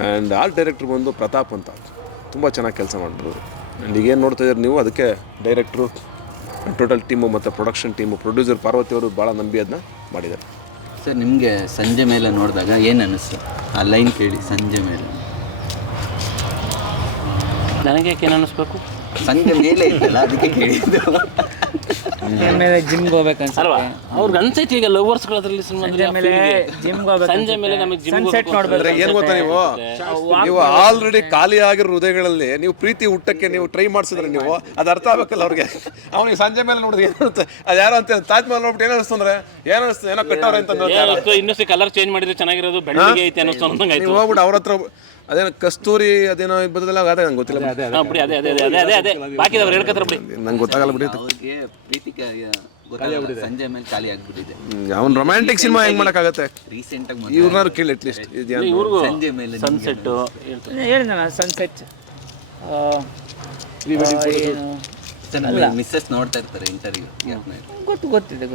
ಆ್ಯಂಡ್ ಆರ್ಟ್ ಡೈರೆಕ್ಟ್ರ್ ಬಂದು ಪ್ರತಾಪ್ ಅಂತ. ತುಂಬ ಚೆನ್ನಾಗಿ ಕೆಲಸ ಮಾಡಿದ್ರು. ಆ್ಯಂಡ್ ಈಗೇನು ನೋಡ್ತಾ ಇದ್ದೀರಿ ನೀವು, ಅದಕ್ಕೆ ಡೈರೆಕ್ಟ್ರು, ಟೋಟಲ್ ಟೀಮು ಮತ್ತು ಪ್ರೊಡಕ್ಷನ್ ಟೀಮು, ಪ್ರೊಡ್ಯೂಸರ್ ಪಾರ್ವತಿ ಅವರು ಭಾಳ ನಂಬಿ ಅದನ್ನ ಮಾಡಿದ್ದಾರೆ. ಸರ್, ನಿಮಗೆ ಸಂಜೆ ಮೇಲೆ ನೋಡಿದಾಗ ಏನು ಅನ್ನಿಸ್ತು? ಆ ಲೈನ್ ಕೇಳಿ, ಸಂಜೆ ಮೇಲೆ. ನನಗೆ ಯಾಕೆ ಏನು ಅನ್ನಿಸ್ಬೇಕು? ಸಂಜೆ ಮೇಲೆ ಇತ್ತಲ್ಲ, ಅದಕ್ಕೆ ಕೇಳಿದ್ದು. ಮೇಲೆ ಜಿಮ್ಗೆ ಹೋಗ್ಬೇಕನ್ಸ ಅಲ್ವಾ, ಅವ್ರಿಗೆ ಅನ್ಸೈತಿ ಈಗ ಲವರ್ಸ್ಗಳ ಅದ್ರಲ್ಲಿ ಸಿನಿಮಾ ಮೇಲೆ ಜಿಮ್ಗೆ ಹೋಗ್ಬೇಕು. ಸಂಜೆ ಮೇಲೆ ನಮಗೆ ಸನ್ಸೆಟ್ ನೋಡ್ಬೇಕು. ಏನು ಗೊತ್ತಾ, ನೀವು ಆಲ್ರೆಡಿ ಖಾಲಿ ಆಗಿರೋ ಹೃದಯಗಳಲ್ಲಿ ನೀವು ಪ್ರೀತಿ ಹುಟ್ಟಕ್ಕೆ ನೀವು ಟ್ರೈ ಮಾಡಿಸಿದ್ರೆ ನೀವು ಅದು ಅರ್ಥ ಆಗ್ಬೇಕಲ್ಲ ಅವ್ರಿಗೆ. ಅವನಿಗೆ ಸಂಜೆ ಮೇಲೆ ನೋಡಿದ್ರೆ ಏನು ಅನ್ಸುತ್ತೆ? ಅದು ಯಾರೋ ಅಂತ ತಾಜ್ ಮಹಲ್ ನೋಡ್ಬಿಟ್ಟು ಏನು ಅನಿಸ್ತಂದ್ರೆ ಏನೋ ಕಟ್ಟವ್ರೆ ಅಂತ. ಇನ್ನೊಂದು ಕಲರ್ ಚೇಂಜ್ ಮಾಡಿದ್ರೆ ಚೆನ್ನಾಗಿರೋದು, ಬೆಳಗ್ಗೆ ಐತೆ ಅನ್ನಿಸ್ತು ಅನ್ನೋಂಗೆ ಆಯ್ತು. ನೀವು ಹೋಗ್ಬಿಟ್ಟು ಅವ್ರ ಹತ್ರ ಅದೇನೋ ಕಸ್ತೂರಿ ಅದೇನೋ ಬದಲ ಅದೇ ನಂಗೆ ಗೊತ್ತಿಲ್ಲ. ಬಾಕಿ ಹೇಳ್ಕತ್ರ ಬಿಡಿ, ನಂಗೆ ಗೊತ್ತಾಗಲ್ಲ ಬಿಡಿ. ಅವ್ರಿಗೆ ಪ್ರೀತಿ ಸಂಜೆ ಮೇಲೆ ಖಾಲಿ ಆಗ್ಬಿಟ್ಟಿದೆ. ಅವ್ನು ರೊಮ್ಯಾಂಟಿಕ್ ಸಿನಿಮಾ ಹೆಂಗ್ ಮಾಡೋಕ್ಕಾಗತ್ತೆ? ರೀಸೆಂಟಾಗಿ ಇವ್ರನ್ನಾರು ಕೇಳಿ ಅಟ್ಲೀಸ್ಟ್. ಸಂಜೆ ಮೇಲೆ ಸನ್ಸೆಟ್ ಹೇಳಿದ್ನಲ್ಲ, ಸನ್ಸೆಟ್. ಮಿಸ್ಸಸ್ ನೋಡ್ತಾ ಇರ್ತಾರೆ ಇಂಟರ್ವ್ಯೂ. ಗೊತ್ತಿದೆ.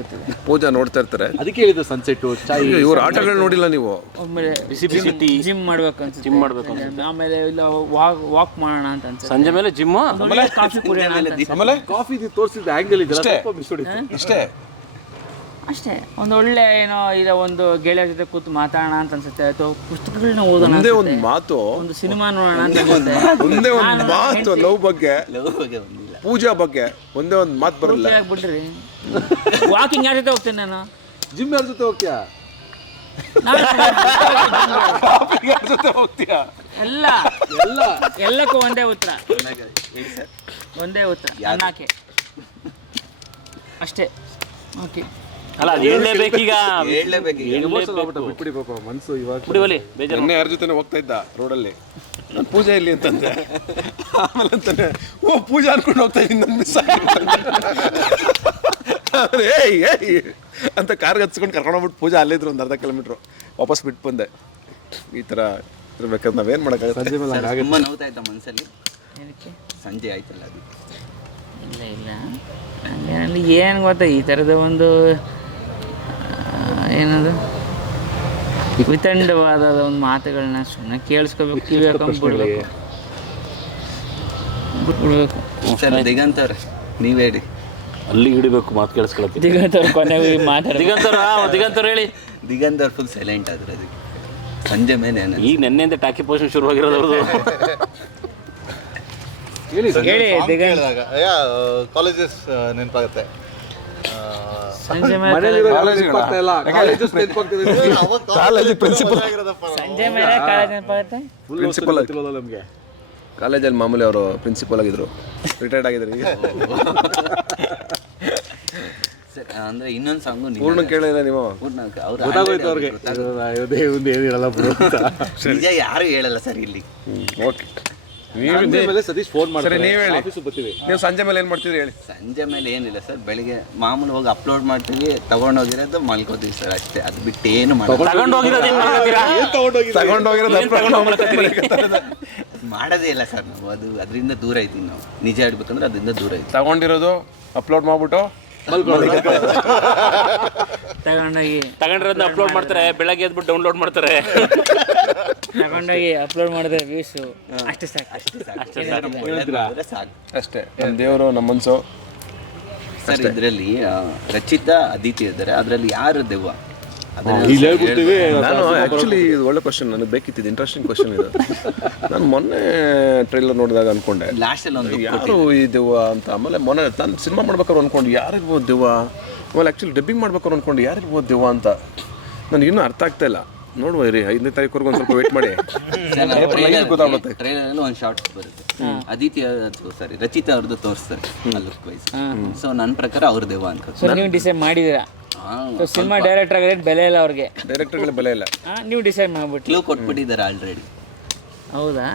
ಪೂಜಾ ನೋಡ್ತಾ ಇರ್ತಾರೆ. ಅದಕ್ಕೆ ಹೇಳಿದ್ದು ಸನ್ಸೆಟ್ ಚಾಯ್. ಇವ್ರ ಆಟಗಳು ನೋಡಿಲ್ಲ ನೀವು? ಆಮೇಲೆ ಜಿಮ್ ಮಾಡ್ಬೇಕು ಅನ್ಸುತ್ತೆ. ಆಮೇಲೆ ಇಲ್ಲ ವಾಕ್ ಮಾಡೋಣ ಅಂತ ಅನ್ಸುತ್ತೆ. ಸಂಜೆ ಮೇಲೆ ಜಿಮ್, ಕಾಫಿ ಕುಡಿಯೋಣ ಅಂತ. ಆಮೇಲೆ ಕಾಫಿ ತೋರಿಸಿದ ಆ್ಯಂಗಲ್ ಇದೆಲ್ಲ ಅಷ್ಟೇ. ಅಷ್ಟೇ ಒಂದು ಒಳ್ಳೆ ಏನೋ ಇದೆ, ಒಂದು ಗೆಳೆಯರ ಜೊತೆ ಕೂತು ಮಾತಾಡೋಣ ಅಂತ ಅನ್ಸುತ್ತೆ, ಅಥವಾ ಪುಸ್ತಕಗಳನ್ನ ಓದೋಣ, ಒಂದೇ ಒಂದು ಮಾತು, ಒಂದು ಸಿನಿಮಾ ನೋಡೋಣ ಅಂತ ಅನ್ಸುತ್ತೆ. ಒಂದೇ ಒಂದು ಮಾತು ಲವ್ ಬಗ್ಗೆ, ಬಂದಿಲ್ಲ. ಪೂಜಾ ಬಗ್ಗೆ ಒಂದೇ ಒಂದು ಮಾತು ಬರಲ್ಲ. ಬಿಡ್ರಿ, ವಾಕಿಂಗ್ ಯಾರ ಜೊತೆ ಹೋಗ್ತೀನಿ ನಾನು? ಜಿಮ್ ಯಾರ ಜೊತೆ ಹೋಗ್ತೀಯಾ? ಜೊತೆ ಹೋಗ್ತೀಯಾ? ಎಲ್ಲಕ್ಕೂ ಒಂದೇ ಉತ್ತರ. ಅನ್ನಕ್ಕೆ ಅಷ್ಟೇ. ಓಕೆ, ಅಲ್ಲ ಅದು ಹೇಳಲೇಬೇಕೀಗ, ಬಿಟ್ಬಿಡಿಬೇಕು ಮನಸ್ಸು. ಇವಾಗ ಬಿಡಿವಲ್ಲಿ ಬೇಜಾರು. ಯಾರ ಜೊತೆ ಹೋಗ್ತಾ ಇದ್ದ ರೋಡಲ್ಲಿ, ನಾನು ಪೂಜಾ ಇಲ್ಲಿ ಅಂತಂದೆ. ಆಮೇಲೆ ಅಂತಾನೆ, ಓ ಪೂಜಾ ಅನ್ಕೊಂಡು ಹೋಗ್ತಾ ಇದ್ದೀನಿ, ನನ್ನ ಮಿಸ್ ಏಯ್ ಅಂತ ಕಾರ್ಗೆ ಹಚ್ಕೊಂಡು ಕರ್ಕೊಂಡೋಗ್ಬಿಟ್ಟು ಪೂಜಾ ಅಲ್ಲಿದ್ರು ಒಂದು 1/2 ಕಿಲೋಮೀಟ್ರು. ವಾಪಸ್ ಬಿಟ್ಟು ಬಂದೆ. ಈ ಥರ ಇರ್ಬೇಕಾದ್ರೆ ನಾವೇನು ಮಾಡೋಕ್ಕಾಗುತ್ತೆ? ಸಂಜೆ ಮೇಲೆ ತುಂಬ ನೋವ್ತಾ ಇದ್ದ ಮನಸ್ಸಲ್ಲಿ. ಸಂಜೆ ಆಯ್ತಲ್ಲ ಅದಕ್ಕೆ. ಇಲ್ಲ ಅಲ್ಲಿ ಏನು ಗೊತ್ತಾ, ಈ ಥರದ ಒಂದು ಏನದು ವಿತಂಡವಾದ ಒಂದು ಮಾತುಗಳನ್ನ ಸುಮ್ಮನೆ ಕೇಳಿಸ್ಕೋಬೇಕು, ಕಿವಿ ಹಾಕೊಂಡು ಬಿಡ್ಬೇಕು. ಸರ್, ದಿಗಂತ್ ಅವ್ರೆ ನೀವ್ ಹೇಳಿ. ಅಲ್ಲಿಗೆ ಹಿಡಿಬೇಕು ಮಾತು ಕೇಳಿಸ್ಕೊಳಕ್ಕೆ. ದಿಗಂತವ್ರು ಕೊನೆಗೆ ಮಾತಾಡಿ. ದಿಗಂತವ್ರು ಹೇಳಿ. ದಿಗಂತ್ ಅವ್ರು ಫುಲ್ ಸೈಲೆಂಟ್ ಆದ್ರೆ ಅದಕ್ಕೆ ಸಂಜೆ ಮೇಲೆ ಈಗ ನೆನ್ನೆಯಿಂದ ಟಾಕಿ ಪೋಷನ್ ಶುರುವಾಗಿರೋದು ಅವ್ರದ್ದು. ಹೇಳಿ ದಿಗಂತ್. ಕೇಳಿದಾಗ ಕಾಲೇಜಸ್ ನೆನಪಾಗುತ್ತೆ. ಸಂಜೆ ಮೇಲೆ ಮನೇಲಿರೋ ನೆನಪಾಗ್ತಾ ಇಲ್ಲ, ಕಾಲೇಜಸ್ ನೆನಪಾಗ್ತಿದೆ. ಕಾಲೇಜ್ ಪ್ರಿನ್ಸಿಪಲ್ ಸಂಜೆ ಮೇಲೆ ಕಾಲೇಜ್ ನೆನಪಾಗುತ್ತೆ. ಪ್ರಿನ್ಸಿಪಲ್ ಗೊತ್ತಿರೋಲ್ಲ ನಮಗೆ. ಕಾಲೇಜಲ್ಲಿ ಮಾಮೂಲಿ ಅವರು ಪ್ರಿನ್ಸಿಪಲ್ ಆಗಿದ್ರು, ರಿಟೈರ್ಡ್ ಆಗಿದ್ರು ಈಗ. ಸರ್ ಅಂದರೆ ಇನ್ನೊಂದು ಸಾಂಗು ಪೂರ್ಣ ಕೇಳಿಲ್ಲ ನೀವು? ಗೊತ್ತಾಗೋಯ್ತು ಅವ್ರಿಗೆ ಇದೇ ಒಂದು ಏನಿರಲ್ಲ ಬಿಡು ಅಂತ. ನಿಜ ಯಾರು ಹೇಳಲ್ಲ ಸರ್ ಇಲ್ಲಿ. ಓಕೆ, ಸಂಜೆ ಮೇಲೆ ಸತೀಶ್ ಫೋನ್ ಮಾಡ್ತಾರೆ, ಸರಿ ನೀವು ಹೇಳಿ. ಆಫೀಸಿಗೆ ಬರ್ತೀವಿ. ನೀವು ಸಂಜೆ ಮೇಲೆ ಏನು ಮಾಡ್ತೀರಿ ಹೇಳಿ? ಸಂಜೆ ಮೇಲೆ ಏನಿಲ್ಲ ಸರ್, ಬೆಳಿಗ್ಗೆ ಮಾಮೂಲಿ ಹೋಗಿ ಅಪ್ಲೋಡ್ ಮಾಡ್ತೀವಿ, ತಗೊಂಡೋಗಿರೋದು ಮಲ್ಕೋತೀವಿ ಸರ್ ಅಷ್ಟೇ. ಅದು ಬಿಟ್ಟು ಏನು ಮಾಡೋದೇ ಇಲ್ಲ ಸರ್ ನಾವು. ಅದರಿಂದ ದೂರ ಇದ್ದೀವಿ ನಾವು. ನಿಜ ಹೇಳ್ಬೇಕಂದ್ರೆ ಅದರಿಂದ ದೂರ ಇದ್ದೀವಿ. ತಗೊಂಡಿರೋದು ಅಪ್ಲೋಡ್ ಮಾಡ್ಬಿಟ್ಟು ತಗೊಂಡಿರೋದನ್ನ ಅಪ್ಲೋಡ್ ಮಾಡ್ತಾರೆ, ಬೆಳಗ್ಗೆ ಎದ್ಬಿಟ್ಟು ಡೌನ್ಲೋಡ್ ಮಾಡ್ತಾರೆ. ತಗೊಂಡೋಗಿ ಅಪ್ಲೋಡ್ ಮಾಡಿದ್ರೆ ವ್ಯೂಸು ಅಷ್ಟೇ ಸಾಕು. ಸಾಕು ಅಷ್ಟೇ. ನಮ್ಮ ದೇವರು ನಮ್ಮ ಮನಸ್ಸು. ಸರ್ ಇದರಲ್ಲಿ ರಚಿತಾ ಅದಿತಿ ಇದ್ದಾರೆ, ಅದರಲ್ಲಿ ಯಾರು ದೆವ್ವ? ಇಲ್ಲಿ ಹೇಳ್ಬಿಡ್ತೀವಿ. ನಾನು ಆ್ಯಕ್ಚುಲಿ ಇದು ಒಳ್ಳೆ ಕ್ವಶನ್, ನನಗೆ ಬೇಕಿತ್ತು, ಇಂಟ್ರೆಸ್ಟಿಂಗ್ ಕ್ವಶನ್ ಇದು. ನಾನು ಮೊನ್ನೆ ಟ್ರೈಲರ್ ನೋಡಿದಾಗ ಅಂದ್ಕೊಂಡೆ ಲಾಸ್ಟಲ್ಲಿ ಒಂದು ಯಾರು ಈ ದೆವ್ವ ಅಂತ. ಆಮೇಲೆ ಮೊನ್ನೆ ನಾನು ಸಿನಿಮಾ ಮಾಡ್ಬೇಕಾದ್ರು ಅಂದ್ಕೊಂಡು ಯಾರಿರ್ಬೋದು ದೆವ್ವ, ಆಮೇಲೆ ಆ್ಯಕ್ಚುಲಿ ಡಬ್ಬಿಂಗ್ ಮಾಡ್ಬೇಕಾದ್ರು ಅಂದ್ಕೊಂಡು ಯಾರಿರ್ಬೋದು ದೆವ್ವ ಅಂತ. ನನಗೆ ಇನ್ನೂ ಅರ್ಥ ಆಗ್ತಾ ಇಲ್ಲ. ನೋಡುವ ರೀ, 5ನೇ ತಾರೀಕುವರೆಗೂ ಒಂದು ಸ್ವಲ್ಪ ವೇಟ್ ಮಾಡಿ, ಗೊತ್ತಾಗುತ್ತೆ. ಟ್ರೈಲರಲ್ಲಿ ಒಂದು ಶಾರ್ಟ್ಸ್ ಬರುತ್ತೆ, ಅದಿತಿ ಸಾರಿ ರಚಿತಾ ಅವ್ರದ್ದು ತೋರಿಸ್ತಾರೆ ಲುಕ್ ವೈಸ್. ಸೊ ನನ್ನ ಪ್ರಕಾರ ಅವ್ರ ದೆವ್ವ ಅಂತ. ಸೊ ನೀವು ಡಿಸೈಡ್ ಮಾಡಿದ್ದೀರಾ? ಸಿನಿಮಾ ಡೈರೆಕ್ಟರ್ ಆಗಿದ್ರೆ ಬೆಲೆ ಇಲ್ಲ ಅವ್ರಿಗೆ, ಡೈರೆಕ್ಟರ್ಗಳ ಬೆಲೆ ಇಲ್ಲ. ನೀವು ಡಿಸೈಡ್ ಮಾಡ್ಬಿಟ್ಟು ಕ್ಲೂ ಕೊಟ್ಬಿಟ್ಟಿದ್ದಾರೆ ಆಲ್ರೆಡಿ. ಹೌದಾ?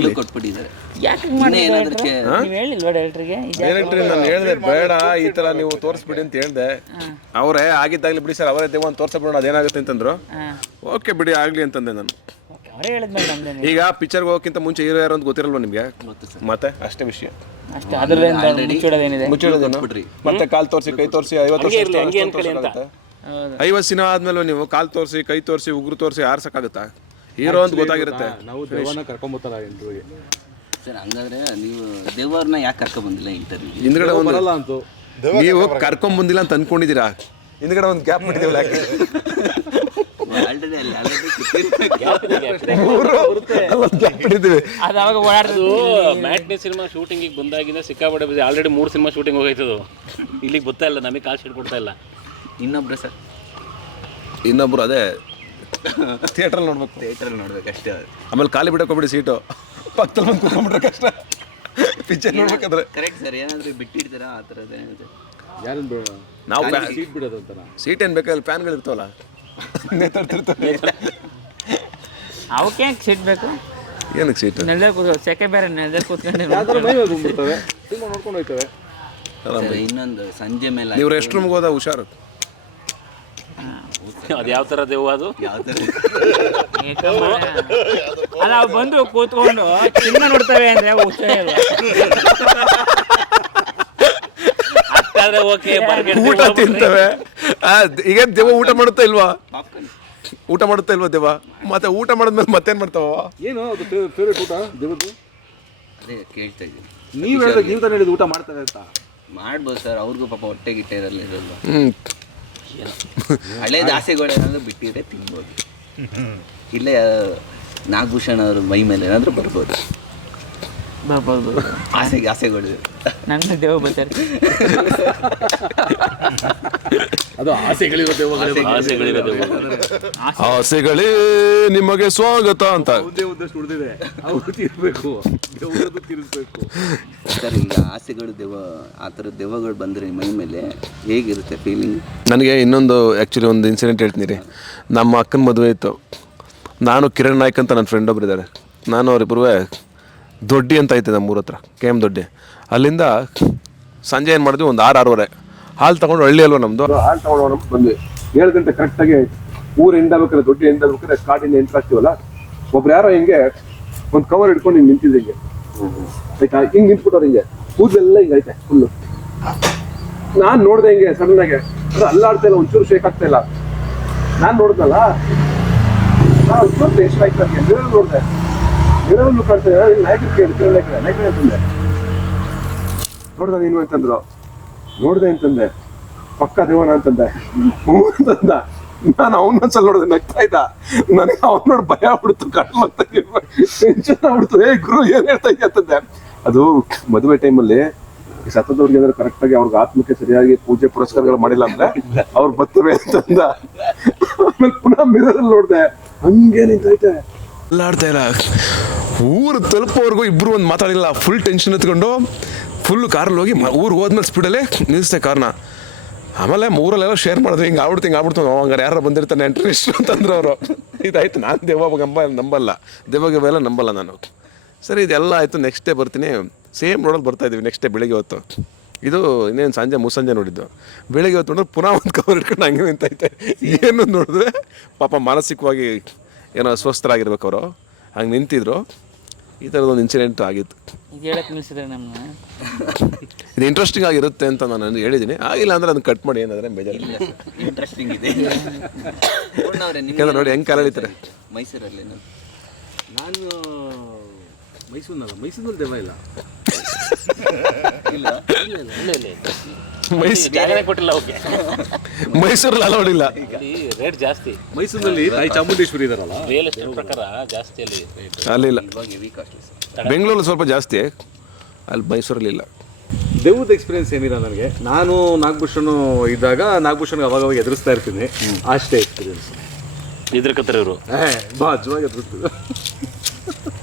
ಕ್ಲೂ ಕೊಟ್ಬಿಟ್ಟಿದ್ದಾರೆ. ಯಾಕೆ ನೀವು ಹೇಳಿಲ್ವಾ ಡೈರೆಕ್ಟ್ರಿಗೆ? ಡೈರೆಕ್ಟ್ರಿ ನಾನು ಹೇಳಿದೆ ಬೇಡ ಈ ಥರ ನೀವು ತೋರಿಸ್ಬಿಡಿ ಅಂತ ಹೇಳಿದೆ. ಅವರೇ ಆಗಿದ್ದಾಗಲಿ ಬಿಡಿ ಸರ್, ಅವರೇ ದೇವ ಅಂತ ತೋರಿಸ್ಬಿಡೋಣ ಅದೇನಾಗುತ್ತೆ ಅಂತಂದ್ರು. ಓಕೆ ಬಿಡಿ ಆಗಲಿ ಅಂತಂದೆ ನಾನು. ಅವರೇ ಹೇಳಿದ್ಮೇಲೆ ನಮ್ದೇನೆ. ಈಗ ಪಿಕ್ಚರ್ಗೆ ಹೋಗೋಕ್ಕಿಂತ ಮುಂಚೆ ಹೀರೋ ಯಾರು ಅಂತ ಗೊತ್ತಿರಲ್ವ ನಿಮಗೆ? ಮತ್ತೆ ಅಷ್ಟೇ ವಿಷಯ. ಅಷ್ಟೇ, ಅದರಿಂದ ಮುಚ್ಚೋದೇನಿದೆ? ಮುಚ್ಚೋದೇನು? ಮತ್ತೆ ಕಾಲು ತೋರಿಸಿ ಕೈ ತೋರಿಸಿ 50 ವರ್ಷ 50 ಸಿನಿಮಾ ಆದ್ಮೇಲೆ ನೀವು ಕಾಲು ತೋರಿಸಿ ಕೈ ತೋರಿಸಿ ಉಗುರು ತೋರಿಸಿ ಆರ್ಸಕ್ಕಾಗುತ್ತಾ? ಹೀರೋ ಅಂತ ಗೊತ್ತಾಗಿರುತ್ತೆ. ನಾವು ದೇವನ ಕರ್ಕೊಂಬರ್ತಾರ ಇಂಟರ್ವ್ಯೂಗೆ. ಸರ್ ಹಂಗಾದ್ರೆ ನೀವು ದೇವರನ್ನ ಯಾಕೆ ಕರ್ಕೊಂಡ್ಬಂದಿಲ್ಲ ಇಂಟರ್ವ್ಯೂ? ಹಿಂದ್ಗಡೆ ಒಂದು ಬರಲ್ಲ ಅಂತೂ ನೀವು ಕರ್ಕೊಂಡ್ ಬಂದಿಲ್ಲ ಅಂತ ಅನ್ಕೊಂಡಿದ್ದೀರಾ? ಹಿಂದ್ಗಡೆ ಒಂದು ಗ್ಯಾಪ್ ಮಾಡಿದ್ದೀವಲ್ಲ, ಆಲ್ರೆಡಿ ಅದು ಅವಾಗ ಓಡಾಡ್ದು. ಮ್ಯಾಟ್ನಿ ಸಿನಿಮಾ ಶೂಟಿಂಗಿಗೆ ಬಂದಾಗಿಂದ ಸಿಕ್ಕಾಪಟ್ಟೆ ಬಿಸಿ. ಆಲ್ರೆಡಿ 3 ಸಿನಿಮಾ ಶೂಟಿಂಗ್ ಹೋಗೈತದು, ಇಲ್ಲಿಗೆ ಬರ್ತಾ ಇಲ್ಲ, ನಮಗೆ ಕಾಲ್ ಶೀಟ್ ಕೊಡ್ತಾ ಇಲ್ಲ. ಇನ್ನೊಬ್ರು ಸರ್, ಇನ್ನೊಬ್ರು ಅದೇ ಥಿಯೇಟ್ರಲ್ಲಿ ನೋಡ್ಬೇಕು, ಥಿಯೇಟ್ರಲ್ಲಿ ನೋಡ್ಬೇಕು ಅಷ್ಟೇ. ಆಮೇಲೆ ಖಾಲಿ ಬಿಡಕೋಬಿಡಿ ಸೀಟು, ಪಕ್ಕದಲ್ಲಿ ಬಂದು ಕೂತ್ಕೊಂಡ್ಬಿಟ್ರೆ ಕಷ್ಟ ಪಿಕ್ಚರ್ ನೋಡ್ಬೇಕಾದ್ರೆ. ಕರೆಕ್ಟ್ ಸರ್, ಏನಾದರೂ ಬಿಟ್ಟಿರ್ತೀರಾ ಆ ಥರದ್ದು ಏನಾದರೂ? ಯಾರನ್ನು ಬೇಡ ನಾವು ಸೀಟ್ ಬಿಡೋದು ಅಂತಾರ. ಸೀಟ್ ಏನು ಬೇಕಾದ್ರೆ ಫ್ಯಾನ್ಗಳು ಇರ್ತಾವಲ್ಲ, ನೇತಾಡ್ತಿರ್ತಾರೆ. ಅವಕ್ಕೆ ಸೀಟ್ ಬೇಕು? ಏನಕ್ಕೆ ಸೀಟ್? ನೆಲದಲ್ಲಿ ಕೂತ್ಕೊ, ಸೆಕೆ ಬೇರೆ ನೆಲದಲ್ಲಿ ಕೂತ್ಕೊಂಡು ಯಾವ್ದಾರ ಮೈ ಬಂದ್ಬಿಡ್ತವೆ, ಸಿನಿಮಾ ನೋಡ್ಕೊಂಡು ಹೋಗ್ತವೆ. ಇನ್ನೊಂದು ಸಂಜೆ ಮೇಲೆ ನೀವು ರೆಸ್ಟ್ ರೂಮ್ಗೆ ಹೋದ ಹುಷಾರು. ಅದು ಯಾವ ಥರ ದೇವ ಅದು? ಯಾವ ಥರ ಅಲ್ಲ, ಅವು ಬಂದು ಕೂತ್ಕೊಂಡು ಸಿನಿಮಾ ನೋಡ್ತವೆ ಅಂದ್ರೆ ಹುಷಾರೇ ಅಲ್ವಾ? ಅಷ್ಟಾದ್ರೆ ಓಕೆ, ಊಟ ತಿಂತವೆ. ಈಗ ದೆವ್ವ ಊಟ ಮಾಡುತ್ತಾ ಇಲ್ವಾ? ಊಟ ಮಾಡುತ್ತಾ ಇಲ್ವಾ ದೆವ್ವ? ಮತ್ತೆ ಊಟ ಮಾಡಿದ್ಮೇಲೆ ಮತ್ತೇನು ಮಾಡ್ತಾವ? ಏನು ಅದು ಫೇವ್ರೇಟ್ ಊಟ ದೇವದ್ದು? ಅದೇ ಕೇಳ್ತಾ ಇದ್ದೀನಿ. ನೀವು ಹೇಳಿದಾಗ ನೀವು ತಾನೇ ಹೇಳಿದ್ದು ಊಟ ಮಾಡ್ತಾರೆ ಅಂತ. ಮಾಡ್ಬೋದು ಸರ್, ಅವ್ರಿಗೂ ಪಾಪ ಹೊಟ್ಟೆ ಗಿಟ್ಟೆ ಇರಲ್ಲ ಹಳೇದು ಆಸೆಗಳೇನಾದ್ರೂ ಬಿಟ್ಟಿದ್ರೆ ತಿನ್ಬೋದು. ಇಲ್ಲೇ ನಾಗಭೂಷಣ್ ಅವ್ರ ಮೈ ಮೇಲೆ ಏನಾದರೂ ಬರ್ಬೋದು. ಆಸೆಗಳು ನನ್ನ ದೇವ ಬರ್ತಾರೆ. ಅದು ಆಸೆಗಳಿರುತ್ತೆ. ಆಸೆಗಳೇ ನಿಮಗೆ ಸ್ವಾಗತ ಅಂತ ಒಂದೇ ಒಂದಷ್ಟು ಉಳಿದಿದೆ, ಅವ್ರು ತೀರ್ಬೇಕು, ದೇವ್ರದ್ದು ತೀರಿಸ್ಬೇಕು ಸರ್. ಈಗ ಆಸೆಗಳು ದೆವ್ವ, ಆ ಥರ ದೆವ್ವಗಳು ಬಂದರೆ ಮೈ ಮೇಲೆ ಹೇಗಿರುತ್ತೆ ಫೀಲಿಂಗ್? ನನಗೆ ಇನ್ನೊಂದು ಆ್ಯಕ್ಚುಲಿ ಒಂದು ಇನ್ಸಿಡೆಂಟ್ ಹೇಳ್ತೀನಿ ರೀ. ನಮ್ಮ ಅಕ್ಕನ ಮದುವೆ ಇತ್ತು. ನಾನು ಕಿರಣ್ ನಾಯ್ಕ್ ಅಂತ ನನ್ನ ಫ್ರೆಂಡ್ ಒಬ್ರು ಇದ್ದಾರೆ. ನಾನು ಅವರಿಬ್ಬರು ದೊಡ್ಡಿ ಅಂತ ಐತೆ ನಮ್ಮೂರ ಹತ್ರ, KM ದೊಡ್ಡಿ. ಅಲ್ಲಿಂದ ಸಂಜೆ ಏನು ಮಾಡಿದ್ವಿ, ಒಂದು 6-6:30 ಹಾಲು ತೊಗೊಂಡು, ಹಳ್ಳಿ ಅಲ್ವ ನಮ್ಮದು, ಹಾಲು ತೊಗೊಂಡು ಬಂದ್ವಿ. 7 ಗಂಟೆ ಕರೆಕ್ಟಾಗಿ ಊರು ಎಂಡಬೇಕಾದ್ರೆ, ದೊಡ್ಡ ಎಂಡಬೇಕಾದ್ರೆ ಸ್ಟಾರ್ಟಿಂದ ಎಂಟ್ರ್ ಆಗ್ತೀವಲ್ಲ, ಒಬ್ರು ಯಾರೋ ಹಿಂಗೆ ಒಂದು ಕವರ್ ಹಿಡ್ಕೊಂಡು ಹಿಂಗೆ ನಿಂತಿದ್ದೆ ಹಿಂಗೆ, ಆಯ್ತಾ? ಹಿಂಗೆ ನಿಂತ್ಬಿಟ್ಟವ್ರು, ಹಿಂಗೆ ಕೂದಲೆಲ್ಲ ಹಿಂಗೆ ಐತೆ ಫುಲ್ಲು. ನಾನು ನೋಡಿದೆ ಹಿಂಗೆ ಸಣ್ಣಗೆ, ಅದು ಅಲ್ಲಾಡ್ತಾ ಇಲ್ಲ, ಒಂಚೂರು ಶೇಕ್ ಆಗ್ತಾ ಇಲ್ಲ. ನಾನು ನೋಡಿದ್ನಲ್ಲ, ನಾನು ಒಂಚೂರು ಟೆನ್ಷನ್ ಆಯ್ತು ನನಗೆ. ಮಿರರ್ ನೋಡಿದೆ, ಮಿರರಲ್ಲೂ ಕಾಣ್ತದೆ. ನಾಯಕರು ಕೇಳಿದ್ರೆ ನಾಯಕರೇ ಅಂತಂದೆ. ನೋಡ್ದೆ ನೀನು ಅಂತಂದ್ರು. ನೋಡಿದೆ ಅಂತಂದೆ, ಪಕ್ಕ ದೇವನ ಅಂತಂದೆ. ಅಂತಂದ. ನಾನು ಅವನೊಂದ್ಸಲ ನೋಡಿದೆ, ನಗ್ತಾ ಇದ್ದ. ನನಗೆ ಅವ್ನು ನೋಡಿ ಭಯ ಆಗ್ಬಿಡ್ತು, ಟೆನ್ಷನ್ ಆಗ್ಬಿಡ್ತು. ಗುರು ಏನ್ ಹೇಳ್ತಾ ಇದ್ದೆ ಅಂತಂದೆ. ಅದು ಮದುವೆ ಟೈಮಲ್ಲಿ ಸತ್ತದವ್ರಿಗೆ ಅಂದ್ರೆ ಕರೆಕ್ಟಾಗಿ ಅವ್ರಿಗೆ ಆತ್ಮಕ್ಕೆ ಸರಿಯಾಗಿ ಪೂಜೆ ಪುರಸ್ಕಾರಗಳು ಮಾಡಿಲ್ಲ ಅಂದ್ರೆ ಅವ್ರು ಬರ್ತವೆ ಅಂತಂದ. ಆಮೇಲೆ ಪುನಃ ಮಿರರಲ್ಲಿ ನೋಡಿದೆ, ಹಂಗೆ ನಿಂತೈತೆ, ಅಲ್ಲಾಡ್ತಾ ಇಲ್ಲ. ಊರು ತಲುಪೋವರೆಗೂ ಇಬ್ರು ಒಂದು ಮಾತಾಡಿಲ್ಲ, ಫುಲ್ ಟೆನ್ಷನ್ ಎತ್ಕೊಂಡು ಫುಲ್ ಕಾರಲ್ಲಿ ಹೋಗಿ ಊರಿಗೆ ಹೋದ್ಮೇಲೆ ಸ್ಪೀಡಲ್ಲೇ ನಿಲ್ಲಿಸ್ತೆ ಕಾರ್ನ. ಆಮೇಲೆ ಊರಲ್ಲೆಲ್ಲ ಶೇರ್ ಮಾಡಿದ್ವಿ, ಹಿಂಗೆ ಆಗ್ಬಿಡ್ತು ಹಂಗಾರೆ ಯಾರು ಬಂದಿರ್ತಾನೆ ಇಂಟ್ರೆಸ್ಟ್ ಅಂತಂದ್ರೆ ಅವರು. ಇದಾಯ್ತು, ನಾನು ದೆವ್ವ ನಂಬಲ್ಲ, ದೆವ್ವಗೆ ಎಲ್ಲ ನಂಬಲ್ಲ ನಾನು. ಸರಿ ಇದೆಲ್ಲ ಆಯಿತು. ನೆಕ್ಸ್ಟ್ ಡೇ ಬರ್ತೀನಿ, ಸೇಮ್ ರೋಡಲ್ಲಿ ಬರ್ತಾಯಿದ್ವಿ. ನೆಕ್ಸ್ಟ್ ಡೇ ಬೆಳಿಗ್ಗೆ ಹೊತ್ತು, ಇದು ಇನ್ನೇನು ಸಂಜೆ ಮುಸ್ಸಂಜೆ ನೋಡಿದ್ದು. ಬೆಳಿಗ್ಗೆ ಹೊತ್ತು ನೋಡಿದ್ರೆ ಪುನಃ ಒಂದು ಕವರ್ ಇಟ್ಕೊಂಡು ಹಂಗೆ ನಿಂತೈತೆ. ಏನು ನೋಡಿದ್ರೆ ಪಾಪ ಮಾನಸಿಕವಾಗಿ ಏನೋ ಅಸ್ವಸ್ಥರಾಗಿರ್ಬೇಕು ಅವರು, ಹಂಗೆ ನಿಂತಿದ್ರು. ಈ ಥರದೊಂದು ಇನ್ಸಿಡೆಂಟ್ ಆಗಿತ್ತು. ಹೇಳಕ್ಕೆ ನಿಲ್ಸಿದ್ರೆ ನಮ್ಮನ್ನ. ಇದು ಇಂಟ್ರೆಸ್ಟಿಂಗ್ ಆಗಿರುತ್ತೆ ಅಂತ ನಾನು ಹೇಳಿದ್ದೀನಿ. ಆಗಿಲ್ಲ ಅಂದರೆ ಅದನ್ನು ಕಟ್ ಮಾಡಿ, ಏನಾದರೆ ಬೇಜಾರಿಲ್ಲ. ಇಂಟ್ರೆಸ್ಟಿಂಗ್ ಇದೆ. ಯಾಕಂದ್ರೆ ನೋಡಿ ಹೆಂಗೆ ಕಾಲ ಎಳಿತಾರೆ. ಮೈಸೂರಲ್ಲಿ ನಾನು ಮೈಸೂರಿನಲ್ಲಿ ದೆವ್ವ ಇಲ್ಲ. ಜಾಗನೇ ಕೊಟ್ಟಿಲ್ಲ ಅವ್ರಿಗೆ. ಮೈಸೂರಲ್ಲಿ ಅಲೌಡ್ ಇಲ್ಲ, ಇಲ್ಲಿ ರೇಟ್ ಜಾಸ್ತಿ. ಮೈಸೂರಿನಲ್ಲಿ ತಾಯಿ ಚಾಮುಂಡೇಶ್ವರಿ ಇದಾರಲ್ಲ, ರಿಯಲ್ ಎಸ್ಟೇಟ್ ಪ್ರಕಾರ ಜಾಸ್ತಿ ಅಲ್ಲಿ ರೇಟ್. ಅಲ್ಲಿಲ್ಲ. ಬೆಂಗಳೂರಲ್ಲಿ ಸ್ವಲ್ಪ ಜಾಸ್ತಿ, ಅಲ್ಲಿ ಮೈಸೂರಲ್ಲಿ ಇಲ್ಲ. ದೆವ್ವದ ಎಕ್ಸ್ಪೀರಿಯನ್ಸ್ ಏನಿಲ್ಲ ನನಗೆ. ನಾನು ನಾಗಭೂಷಣ್ ಇದ್ದಾಗ ನಾಗಭೂಷಣ್ಗೆ ಅವಾಗ ಎದುರಿಸ್ತಾ ಇರ್ತೀನಿ, ಅಷ್ಟೇ ಎಕ್ಸ್ಪೀರಿಯನ್ಸ್. ಇದ್ರಕತ್ತರ ಇವರು ಬಾಜುವಾಗಿ ಎದುರಿಸ್ತಿದ್ರು.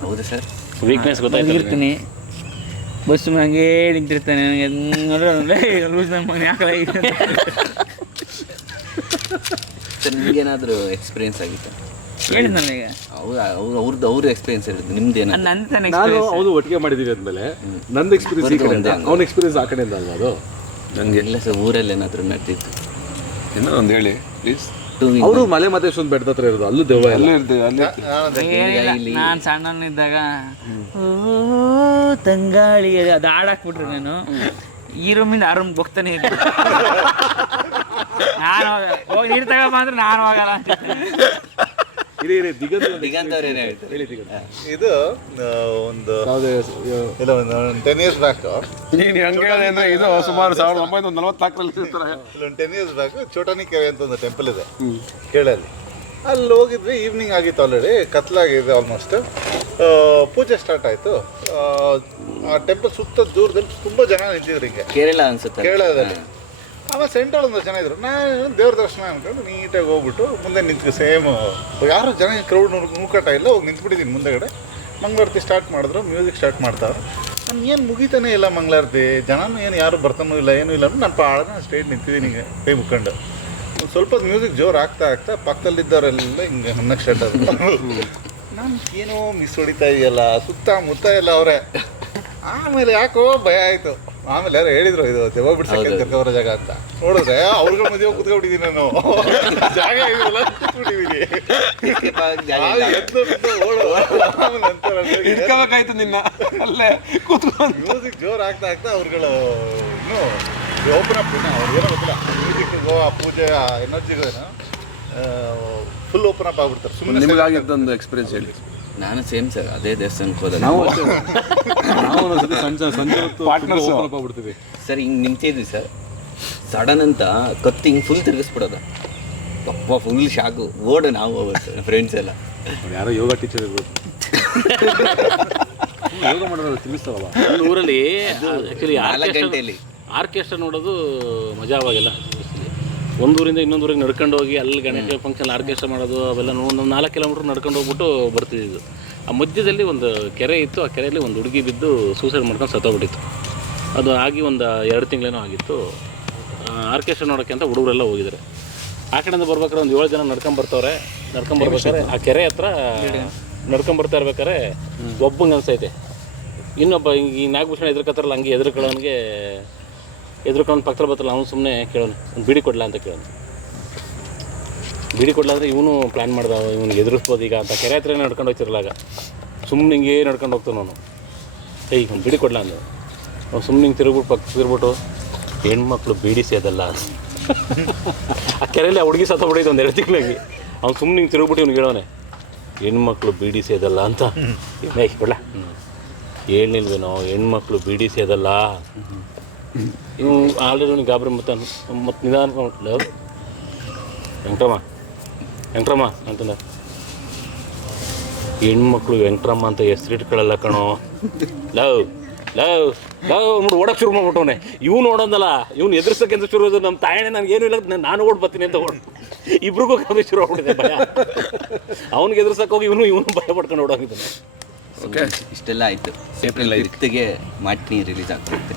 ಹೌದು ಸರ್. ವೀಕ್ನೆಸ್ ಗೊತ್ತಾಯ್ತು. ಇರ್ತೀನಿ, ಬಸ್ ಹಂಗೆ ನಿಂತಿರ್ತಾನೆ, ನನಗೆ ನೋಡಿದ್ರೆ ಲೂಸ್ ನಮ್ಮ ಮನೆ ಹಾಕಲ್ಲ. ಸರ್ ನಿಮ್ಗೇನಾದರೂ ಎಕ್ಸ್ಪೀರಿಯನ್ಸ್ ಆಗಿತ್ತು? ಹೇಳಿದ್ ನನಗೆ ಅವ್ರದ್ದು ಎಕ್ಸ್ಪೀರಿಯನ್ಸ್ ಇರುತ್ತೆ, ನಿಮ್ದೇನ? ನಾನು ಅವನು ಒಟ್ಟಿಗೆ ಮಾಡಿದ್ದೀವಿ ಅಂದಮೇಲೆ ನಂದು ಎಕ್ಸ್ಪೀರಿಯನ್ಸ್ ಈ ಕಡೆಯಿಂದ, ಅವ್ನ ಎಕ್ಸ್ಪೀರಿಯನ್ಸ್ ಆ ಕಡೆಯಿಂದ ಅಲ್ವಾ ಅದು? ನನಗೆ ಇಲ್ಲ ಸರ್, ಊರಲ್ಲಿ ಏನಾದರೂ ನಡೆದಿತ್ತು. ಇನ್ನೂ ಒಂದು ಹೇಳಿ ಪ್ಲೀಸ್. ಅವರು ಮಲೆ ಮಹದೇಶ್ವರ ಬೆಟ್ಟದ ಹತ್ರ ಇರೋದು, ಅಲ್ಲೂ ದೆವ್ವ ಎಲ್ಲ. ನಾನು ಸಣ್ಣನಿದ್ದಾಗ ಓ ತಂಗಾಳಿ ಅದು ಹಾಡಾಕ್ಬಿಟ್ರೆ ನಾನು ಈ ರೂಮಿಂದ ಆ ರೂಮ್ಗೆ ಹೋಗ್ತಾನೆ ಇದ್ದೆ. ನಾನು ಹೋಗಿ ನೀರು ತಗೊಂಬ ಅಂದ್ರೆ ನಾನು ಹೋಗಲ್ಲ ಅಂತ. ಇದು ಒಂದು ಇಲ್ಲ ಒಂದು 10 years ಬ್ಯಾಕ್, ನೀನು ಹಂಗೆ ಹೇಳಿದೆ ಅಂದರೆ ಇದು ಸುಮಾರು 1944ರಲ್ಲಿ ಇಲ್ಲೊಂದು 10 years ಬ್ಯಾಕ್ ಚೋಟಾನಿ ಕೆರೆ ಅಂತ ಒಂದು ಟೆಂಪಲ್ ಇದೆ ಕೇಳಲ್ಲಿ. ಅಲ್ಲಿ ಹೋಗಿದ್ವಿ, ಈವ್ನಿಂಗ್ ಆಗಿತ್ತು, ಆಲ್ರೆಡಿ ಕತ್ಲಾಗಿದೆ ಆಲ್ಮೋಸ್ಟ್. ಪೂಜೆ ಸ್ಟಾರ್ಟ್ ಆಯಿತು. ಆ ಟೆಂಪಲ್ ಸುತ್ತ ದೂರದಲ್ಲಿ ತುಂಬ ಜನ ನಿಂತಿದ್ರು ಹಿಂಗೆ, ಕೇರಳ ಅನ್ಸುತ್ತೆ, ಕೇರಳದಲ್ಲಿ. ಆಮೇಲೆ ಸೆಂಟ್ರಲ್ ಒಂದು ಜನ ಇದ್ರು. ನಾನು ದೇವ್ರ ದರ್ಶನ ಅಂದ್ಕೊಂಡು ನೀಟಾಗಿ ಹೋಗ್ಬಿಟ್ಟು ಮುಂದೆ ನಿಂತ್ಕೊ, ಸೇಮ್ ಯಾರು ಜನ ಕ್ರೌಡ್ ನೂಕಾಟ ಇಲ್ಲ, ಹೋಗಿ ನಿಂತ್ಬಿಟ್ಟಿದ್ದೀನಿ ಮುಂದೆಗಡೆ. ಮಂಗಳಾರತಿ ಸ್ಟಾರ್ಟ್ ಮಾಡಿದ್ರು, ಮ್ಯೂಸಿಕ್ ಸ್ಟಾರ್ಟ್ ಮಾಡ್ತಾರೆ. ನಾನು ಏನು ಮುಗಿತಾನೆ ಇಲ್ಲ ಮಂಗಳಾರತಿ, ಜನನೂ ಏನು ಯಾರು ಬರ್ತಾನೂ ಇಲ್ಲ, ಏನೂ ಇಲ್ಲ. ನಾನು ಪಾಳನ ಸ್ಟ್ರೈಟ್ ನಿಂತಿದ್ದೀನಿ ಹಿಂಗೆ ಕೈ ಮುಕ್ಕೊಂಡು. ಒಂದು ಸ್ವಲ್ಪ ಮ್ಯೂಸಿಕ್ ಜೋರು ಆಗ್ತಾ ಪಕ್ಕದಲ್ಲಿದ್ದವರೆಲ್ಲ ಹಿಂಗೆ ಅನ್ನಕ್ಕೆ ಸ್ಟಾರ್ಟ್ ಆದ್ರು. ನಾನು ಏನೋ ಮಿಸ್ ಹೊಡಿತಾ ಇದೆಯಲ್ಲ, ಸುತ್ತಮುತ್ತ ಎಲ್ಲ ಅವರೇ. ಆಮೇಲೆ ಯಾಕೋ ಭಯ ಆಯಿತು. ಆಮೇಲೆ ಯಾರು ಹೇಳಿದ್ರು ಇದು ದೆವ್ವ ಬಿಡ್ಸಕ್ಕೆ ಕರ್ಕೊಬರೋ ಜಾಗ ಅಂತ. ನೋಡಿದ್ರೆ ಅವ್ರಗಳ ಮದುವೆ ಕೂತ್ಕೊಂಡಿದ್ದೀನಿ ನಾನು, ಜಾಗ ಇದೆಯಲ್ಲ ಕೂತ್ಬಿಟ್ಟಿದ್ದೀನಿ. ಇಟ್ಕೋಬೇಕಾಯ್ತು ನಿನ್ನ ಅಲ್ಲೇ ಕೂತ್ಕೊಂಡು. ಮ್ಯೂಸಿಕ್ ಜೋರು ಆಗ್ತಾ ಅವ್ರುಗಳು ಇನ್ನೂ ಓಪನ್ ಅಪ್, ಅವ್ರಿಗೇನೋ ಗೊತ್ತಿಲ್ಲ ಮ್ಯೂಸಿಕ್ ಆ ಪೂಜೆ ಆ ಎನರ್ಜಿಗಳೇನೋ ಫುಲ್ ಓಪನ್ ಅಪ್ ಆಗ್ಬಿಡ್ತಾರೆ. ಸುಮ್ಮನೆ ನಿಮಗಾಗಿದ್ದೊಂದು ಎಕ್ಸ್ಪೀರಿಯನ್ಸ್ ಹೇಳಿ. ನಾನು ಸೇಮ್ ಸರ್, ಅದೇ ದೇವಸ್ಥಾನಕ್ಕೆ ಹೋದಾಗ ನಾವು ಸಂಜೆ ಹೊತ್ತು ಆಗ್ಬಿಡ್ತೀವಿ ಸರ್. ಹಿಂಗೆ ನಿಂತಿದ್ವಿ ಸರ್, ಸಡನ್ ಅಂತ ಕತ್ತಿ ಹಿಂಗೆ ಫುಲ್ ತಿರುಗಿಸ್ಬಿಡೋದು. ಅಪ್ಪ ಫುಲ್ ಶಾಕು, ಓಡು ನಾವು ಸರ್ ಫ್ರೆಂಡ್ಸ್ ಎಲ್ಲ. ಯಾರೋ ಯೋಗ ಟೀಚರ್ ಇರ್ಬೋದು, ಯೋಗ ಮಾಡೋದು ತಿಳಿಸ್ತಾವಲ್ಲ. ಒಂದು ಊರಲ್ಲಿ ಆ್ಯಕ್ಚುಲಿ 4 ಗಂಟೆಯಲ್ಲಿ ಆರ್ಕೆಸ್ಟ್ರಾ ನೋಡೋದು ಮಜಾ ಅವಾಗೆಲ್ಲ. ಒಂದು ಊರಿಂದ ಇನ್ನೊಂದು ಊರಿಗೆ ನಡ್ಕೊಂಡು ಹೋಗಿ ಅಲ್ಲಿ ಗಣೇಶ ಫಂಕ್ಷನ್ ಆರ್ಕೆಸ್ಟ್ರಾ ಮಾಡೋದು ಅವೆಲ್ಲ ಒಂದು 4 ಕಿಲೋಮೀಟ್ರ್ ನಡ್ಕೊಂಡು ಹೋಗ್ಬಿಟ್ಟು ಬರ್ತಿದ್ದು. ಆ ಮಧ್ಯದಲ್ಲಿ ಒಂದು ಕೆರೆ ಇತ್ತು, ಆ ಕೆರೆಯಲ್ಲಿ ಒಂದು ಹುಡುಗಿ ಬಿದ್ದು ಸೂಸೈಡ್ ಮಾಡ್ಕೊಂಡು ಸತ್ತೋಗ್ಬಿಟ್ಟಿತ್ತು. ಅದು ಆಗಿ ಒಂದು 2 ತಿಂಗಳೇನೋ ಆಗಿತ್ತು. ಆರ್ಕೆಸ್ಟ್ರಾ ನೋಡೋಕ್ಕೆ ಅಂತ ಹುಡುಗರೆಲ್ಲ ಹೋಗಿದ್ದಾರೆ. ಆ ಕಡೆಯಿಂದ ಬರ್ಬೇಕಾದ್ರೆ ಒಂದು 7 ಜನ ನಡ್ಕೊಂಬರ್ಬೇಕಾದ್ರೆ ಆ ಕೆರೆ ಹತ್ರ ನಡ್ಕೊಂಬರ್ತಾ ಇರ್ಬೇಕಾದ್ರೆ ಒಬ್ಬಂಗೆ ಅನ್ಸೈತೆ, ಇನ್ನೊಬ್ಬ ಈ ನಾಗಭೂಷಣ ಎದುರ್ಕತ್ತಾರಲ್ಲ ಹಂಗೆ ಎದುರ್ಕೊಂಡು ಪಕ್ಕದಲ್ಲಿ ಬರ್ತಾರಲ್ಲ, ಅವ್ನು ಸುಮ್ಮನೆ ಕೇಳೋನು, ಒಂದು ಬಿಡಿ ಕೊಡಲ ಅಂತ ಕೇಳೋನು. ಬಿಡಿ ಕೊಡಲ ಅಂದರೆ ಇವನು ಪ್ಲ್ಯಾನ್ ಮಾಡ್ದ, ಇವ್ನಿಗೆ ಎದುರಿಸ್ಬೋದು ಈಗ ಅಂತ. ಕೆರೆ ಹತ್ರ ನಡ್ಕೊಂಡು ಹೋಗ್ತಿರಲ್ಲ, ಆಗ ಸುಮ್ಮನೆ ಹಿಂಗೆ ನಡ್ಕೊಂಡು ಹೋಗ್ತಾನೆ ಅವನು. ಈಗ ಒಂದು ಬಿಡಿ ಕೊಡಲ ಅಂದ. ಅವ್ನು ಸುಮ್ಮನೆ ಹಿಂಗೆ ತಿರುಗ್ಬಿಟ್ಟು ಹೆಣ್ಮಕ್ಳು ಬೀಡಿ ಸೇದಲ್ಲ. ಆ ಕೆರೆಯಲ್ಲಿ ಆ ಹುಡುಗಿ ಸತ್ತೋಗ್ಬಿಟ್ಟಿದ್ದು ಒಂದು 2 ತಿಂಗಳಾಗಿ. ಅವ್ನು ಸುಮ್ಮನೆ ಹಿಂಗೆ ತಿರುಗ್ಬಿಟ್ಟು ಇವ್ನಿಗೆ ಹೇಳೋನೆ, ಹೆಣ್ಮಕ್ಳು ಬೀಡಿ ಸೇದಲ್ಲ ಅಂತ. ಮೇ ಕೊಡಲ ಹೇಳ್ನಿಲ್ವೇನೋ, ಹೆಣ್ಮಕ್ಳು ಬೀಡಿ ಸೇದಲ್ಲ. ಇವು ಆಲ್ರೆಡಿ ಅವ್ನಿಗೆ ಗಾಬರಿ ಮತ್ತು ನಿಧಾನ ವೆಂಕಟಮ್ಮ ಅಂತಂದ. ಹೆಣ್ಮಕ್ಳು ವೆಂಕಟಮ್ಮ ಅಂತ ಹೆಸರಿಟ್ಕೊಳ್ಳಲ್ಲ ಕಣೋ ಲವ್, ನೋಡಿ ಓಡಕ್ಕೆ ಶುರು ಮಾಡ್ಬಿಟ್ಟವನೆ. ಇವ್ನು ನೋಡೋದಲ್ಲ, ಇವ್ನು ಎದುರಿಸೋಕೆ ಅಂತ ಶುರು ನಮ್ಮ ತಾಯಣೆ ನನಗೇನು ಇಲ್ಲ, ನಾನು ಓಡ್ ಬರ್ತೀನಿ ಅಂತ ಇಬ್ರಿಗೂ ಕಮ್ಮಿ ಶುರು ಆಗ್ಬಿಟ್ಟಿದೆ ಭಯ. ಅವ್ನಿಗೆ ಎದುರಿಸೋಕೆ ಹೋಗಿ ಇವನು ಭಯ ಪಡ್ಕೊಂಡು ಓಡೋಗಿದ್ದಾನೆ. ಓಕೆ, ಇಷ್ಟೆಲ್ಲ ಆಯಿತು. ಏಪ್ರಿಲ್ 5ಗೆ ಮಾಟ್ನಿ ರಿಲೀಸ್ ಆಗ್ತಿರುತ್ತೆ.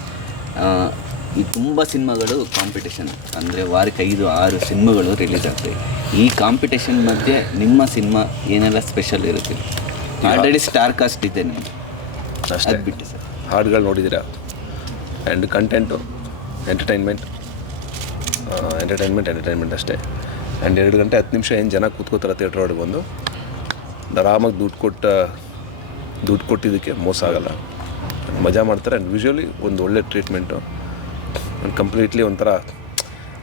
ಈ ತುಂಬ ಸಿನಿಮಾಗಳು ಕಾಂಪಿಟೇಷನ್, ಅಂದರೆ ವಾರಕ್ಕೆ 5-6 ಸಿನಿಮಾಗಳು ರಿಲೀಸ್ ಆಗ್ತವೆ. ಈ ಕಾಂಪಿಟೇಷನ್ ಮಧ್ಯೆ ನಿಮ್ಮ ಸಿನಿಮಾ ಏನೆಲ್ಲ ಸ್ಪೆಷಲ್ ಇರುತ್ತೆ? ಆಲ್ರೆಡಿ ಸ್ಟಾರ್ ಕಾಸ್ಟ್ ಇದೆ ನಿಮ್ಮದು, ಅಷ್ಟೇ. ಅದು ಬಿಟ್ಟು ಸರ್ ಹಾಡುಗಳು ನೋಡಿದ್ದೀರಾ, ಆ್ಯಂಡ್ ಕಂಟೆಂಟು ಎಂಟರ್ಟೈನ್ಮೆಂಟ್ ಅಷ್ಟೇ. ಆ್ಯಂಡ್ 2 ಗಂಟೆ 10 ನಿಮಿಷ ಏನು ಜನ ಕೂತ್ಕೋತಾರೆ ಥಿಯೇಟ್ರ್ ಒಳಗೆ ಬಂದು ಆರಾಮಾಗಿ ದುಡ್ಡು ಕೊಟ್ಟಿದ್ದಕ್ಕೆ ಮೋಸ ಆಗೋಲ್ಲ, ಮಜಾ ಮಾಡ್ತಾರೆ. ಆ್ಯಂಡ್ ವಿಜುವಲಿ ಒಂದು ಒಳ್ಳೆ ಟ್ರೀಟ್ಮೆಂಟು, ಕಂಪ್ಲೀಟ್ಲಿ ಒಂಥರ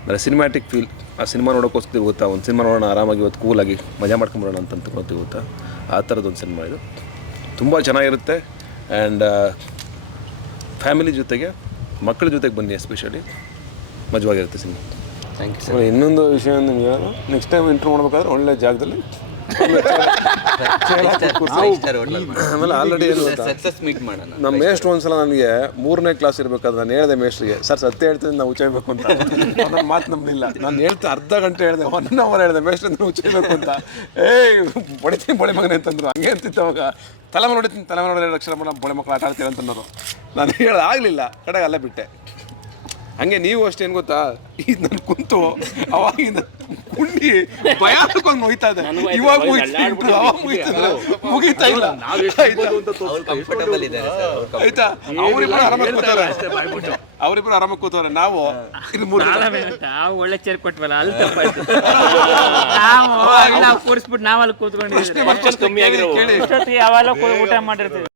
ಅಂದರೆ ಸಿನಿಮ್ಯಾಟಿಕ್ ಫೀಲ್. ಆ ಸಿನಿಮಾ ನೋಡೋಕ್ಕೋಸ್ಕರ ಗೊತ್ತಾ, ಒಂದು ಸಿನಿಮಾ ನೋಡೋಣ ಆರಾಮಾಗಿ ಇವತ್ತು ಕೂಲಾಗಿ ಮಜಾ ಮಾಡ್ಕೊಂಬರೋಣ ಅಂತ ಗೊತ್ತಿ ಗೊತ್ತಾ, ಆ ಥರದ್ದೊಂದು ಸಿನಿಮಾ ಇದು. ತುಂಬ ಚೆನ್ನಾಗಿರುತ್ತೆ. ಆ್ಯಂಡ್ ಫ್ಯಾಮಿಲಿ ಜೊತೆಗೆ ಮಕ್ಕಳ ಜೊತೆಗೆ ಬನ್ನಿ, ಎಸ್ಪೆಷಲಿ ಮಜವಾಗಿರುತ್ತೆ ಸಿನಿಮಾ. Thank you sir. ಇನ್ನೊಂದು ವಿಷಯ ನಿಮಗೆ ಹೇಳೋದು, ನೆಕ್ಸ್ಟ್ ಟೈಮ್ ಇಂಟ್ರೂ ಮಾಡ್ಬೇಕಾದ್ರೆ ಒಳ್ಳೆ ಜಾಗದಲ್ಲಿ ಆಮೇಲೆ ಆಲ್ರೆಡಿ ಸಕ್ಸಸ್ ಮೀಟ್ ಮಾಡೋಣ. ನಮ್ಮ ಮೇಷ್ಟ್ರು ಒಂದ್ಸಲ ನನಗೆ 3ನೇ ಕ್ಲಾಸ್ ಇರಬೇಕಾದ್ರೆ ನಾನು ಹೇಳಿದೆ ಮೇಷ್ಟ್ರಿಗೆ, ಸರ್ ಸತ್ಯ ಹೇಳ್ತೀನಿ ನಾವು ಉಚ್ಚಬೇಕು ಅಂತ. ನನ್ನ ಮಾತು ನಂಬಲಿಲ್ಲ. ನಾನು ಹೇಳ್ತಾ ಅರ್ಧ ಗಂಟೆ ಹೇಳಿದೆ, 1 hour ಹೇಳಿದೆ ಮೇಷ್ಟ್ರು ಉಚ್ಚಬೇಕು ಅಂತ. ಬೊಳೆ ಮಗನೇ ಅಂತಂದ್ರು. ಹಂಗೆ ಅಂತಿತ್ತು ಅವಾಗ. ತಲೆಮಾರು ನೋಡಿತೀನಿ, ತಲೆಮಾರು ನೋಡಿ ಅಕ್ಷರ ಬೊಳೆ ಮಕ್ಕಳು ಆಟ ಆಡ್ತೀವಿ ಅಂತಂದರು. ನಾನು ಹೇಳೋದು ಆಗಲಿಲ್ಲ, ಕಡೆಗೆ ಅಲ್ಲೇ ಬಿಟ್ಟೆ. ಹಂಗೆ ನೀವು ಅಷ್ಟೇನು ಗೊತ್ತಾ, ಈಗ ನಾನು ಕುಂತು ಅವಾಗಿಂದ ಕುಂಡಿ ಭಯ ತಗೊಂಡು ನೋಯ್ತಾ ಇದೆ. ಇವಾಗ ಮುಗಿತಾ ಇಲ್ಲ ಕಂಫರ್ಟಬಲ್ ಇದ್ದಾರೆ ಸರ್. ಆಯ್ತಾ. ಅವರಿಬ್ಬರು ಆರಾಮಾಗಿ ಕೂತವ್ರೆ, ನಾವು ಇದು 3 ಒಳ್ಳೆ ಚೇರ್ ಕೊಟ್ವಲ್ಲ, ಅಲ್ಲಿ ತಪ್ಪಾಯ್ತು. ನಾವು ಕೂರಿಸ್ಬಿಟ್ಟು ನಾವಲ್ಲಿ ಕೂತ್ಕೊಂಡಿದ್ದೀವಿ, ಕಮ್ಮಿ ಆಗಿರೋ ಅವೆಲ್ಲ ಊಟ ಮಾಡಿರ್ತೀವಿ.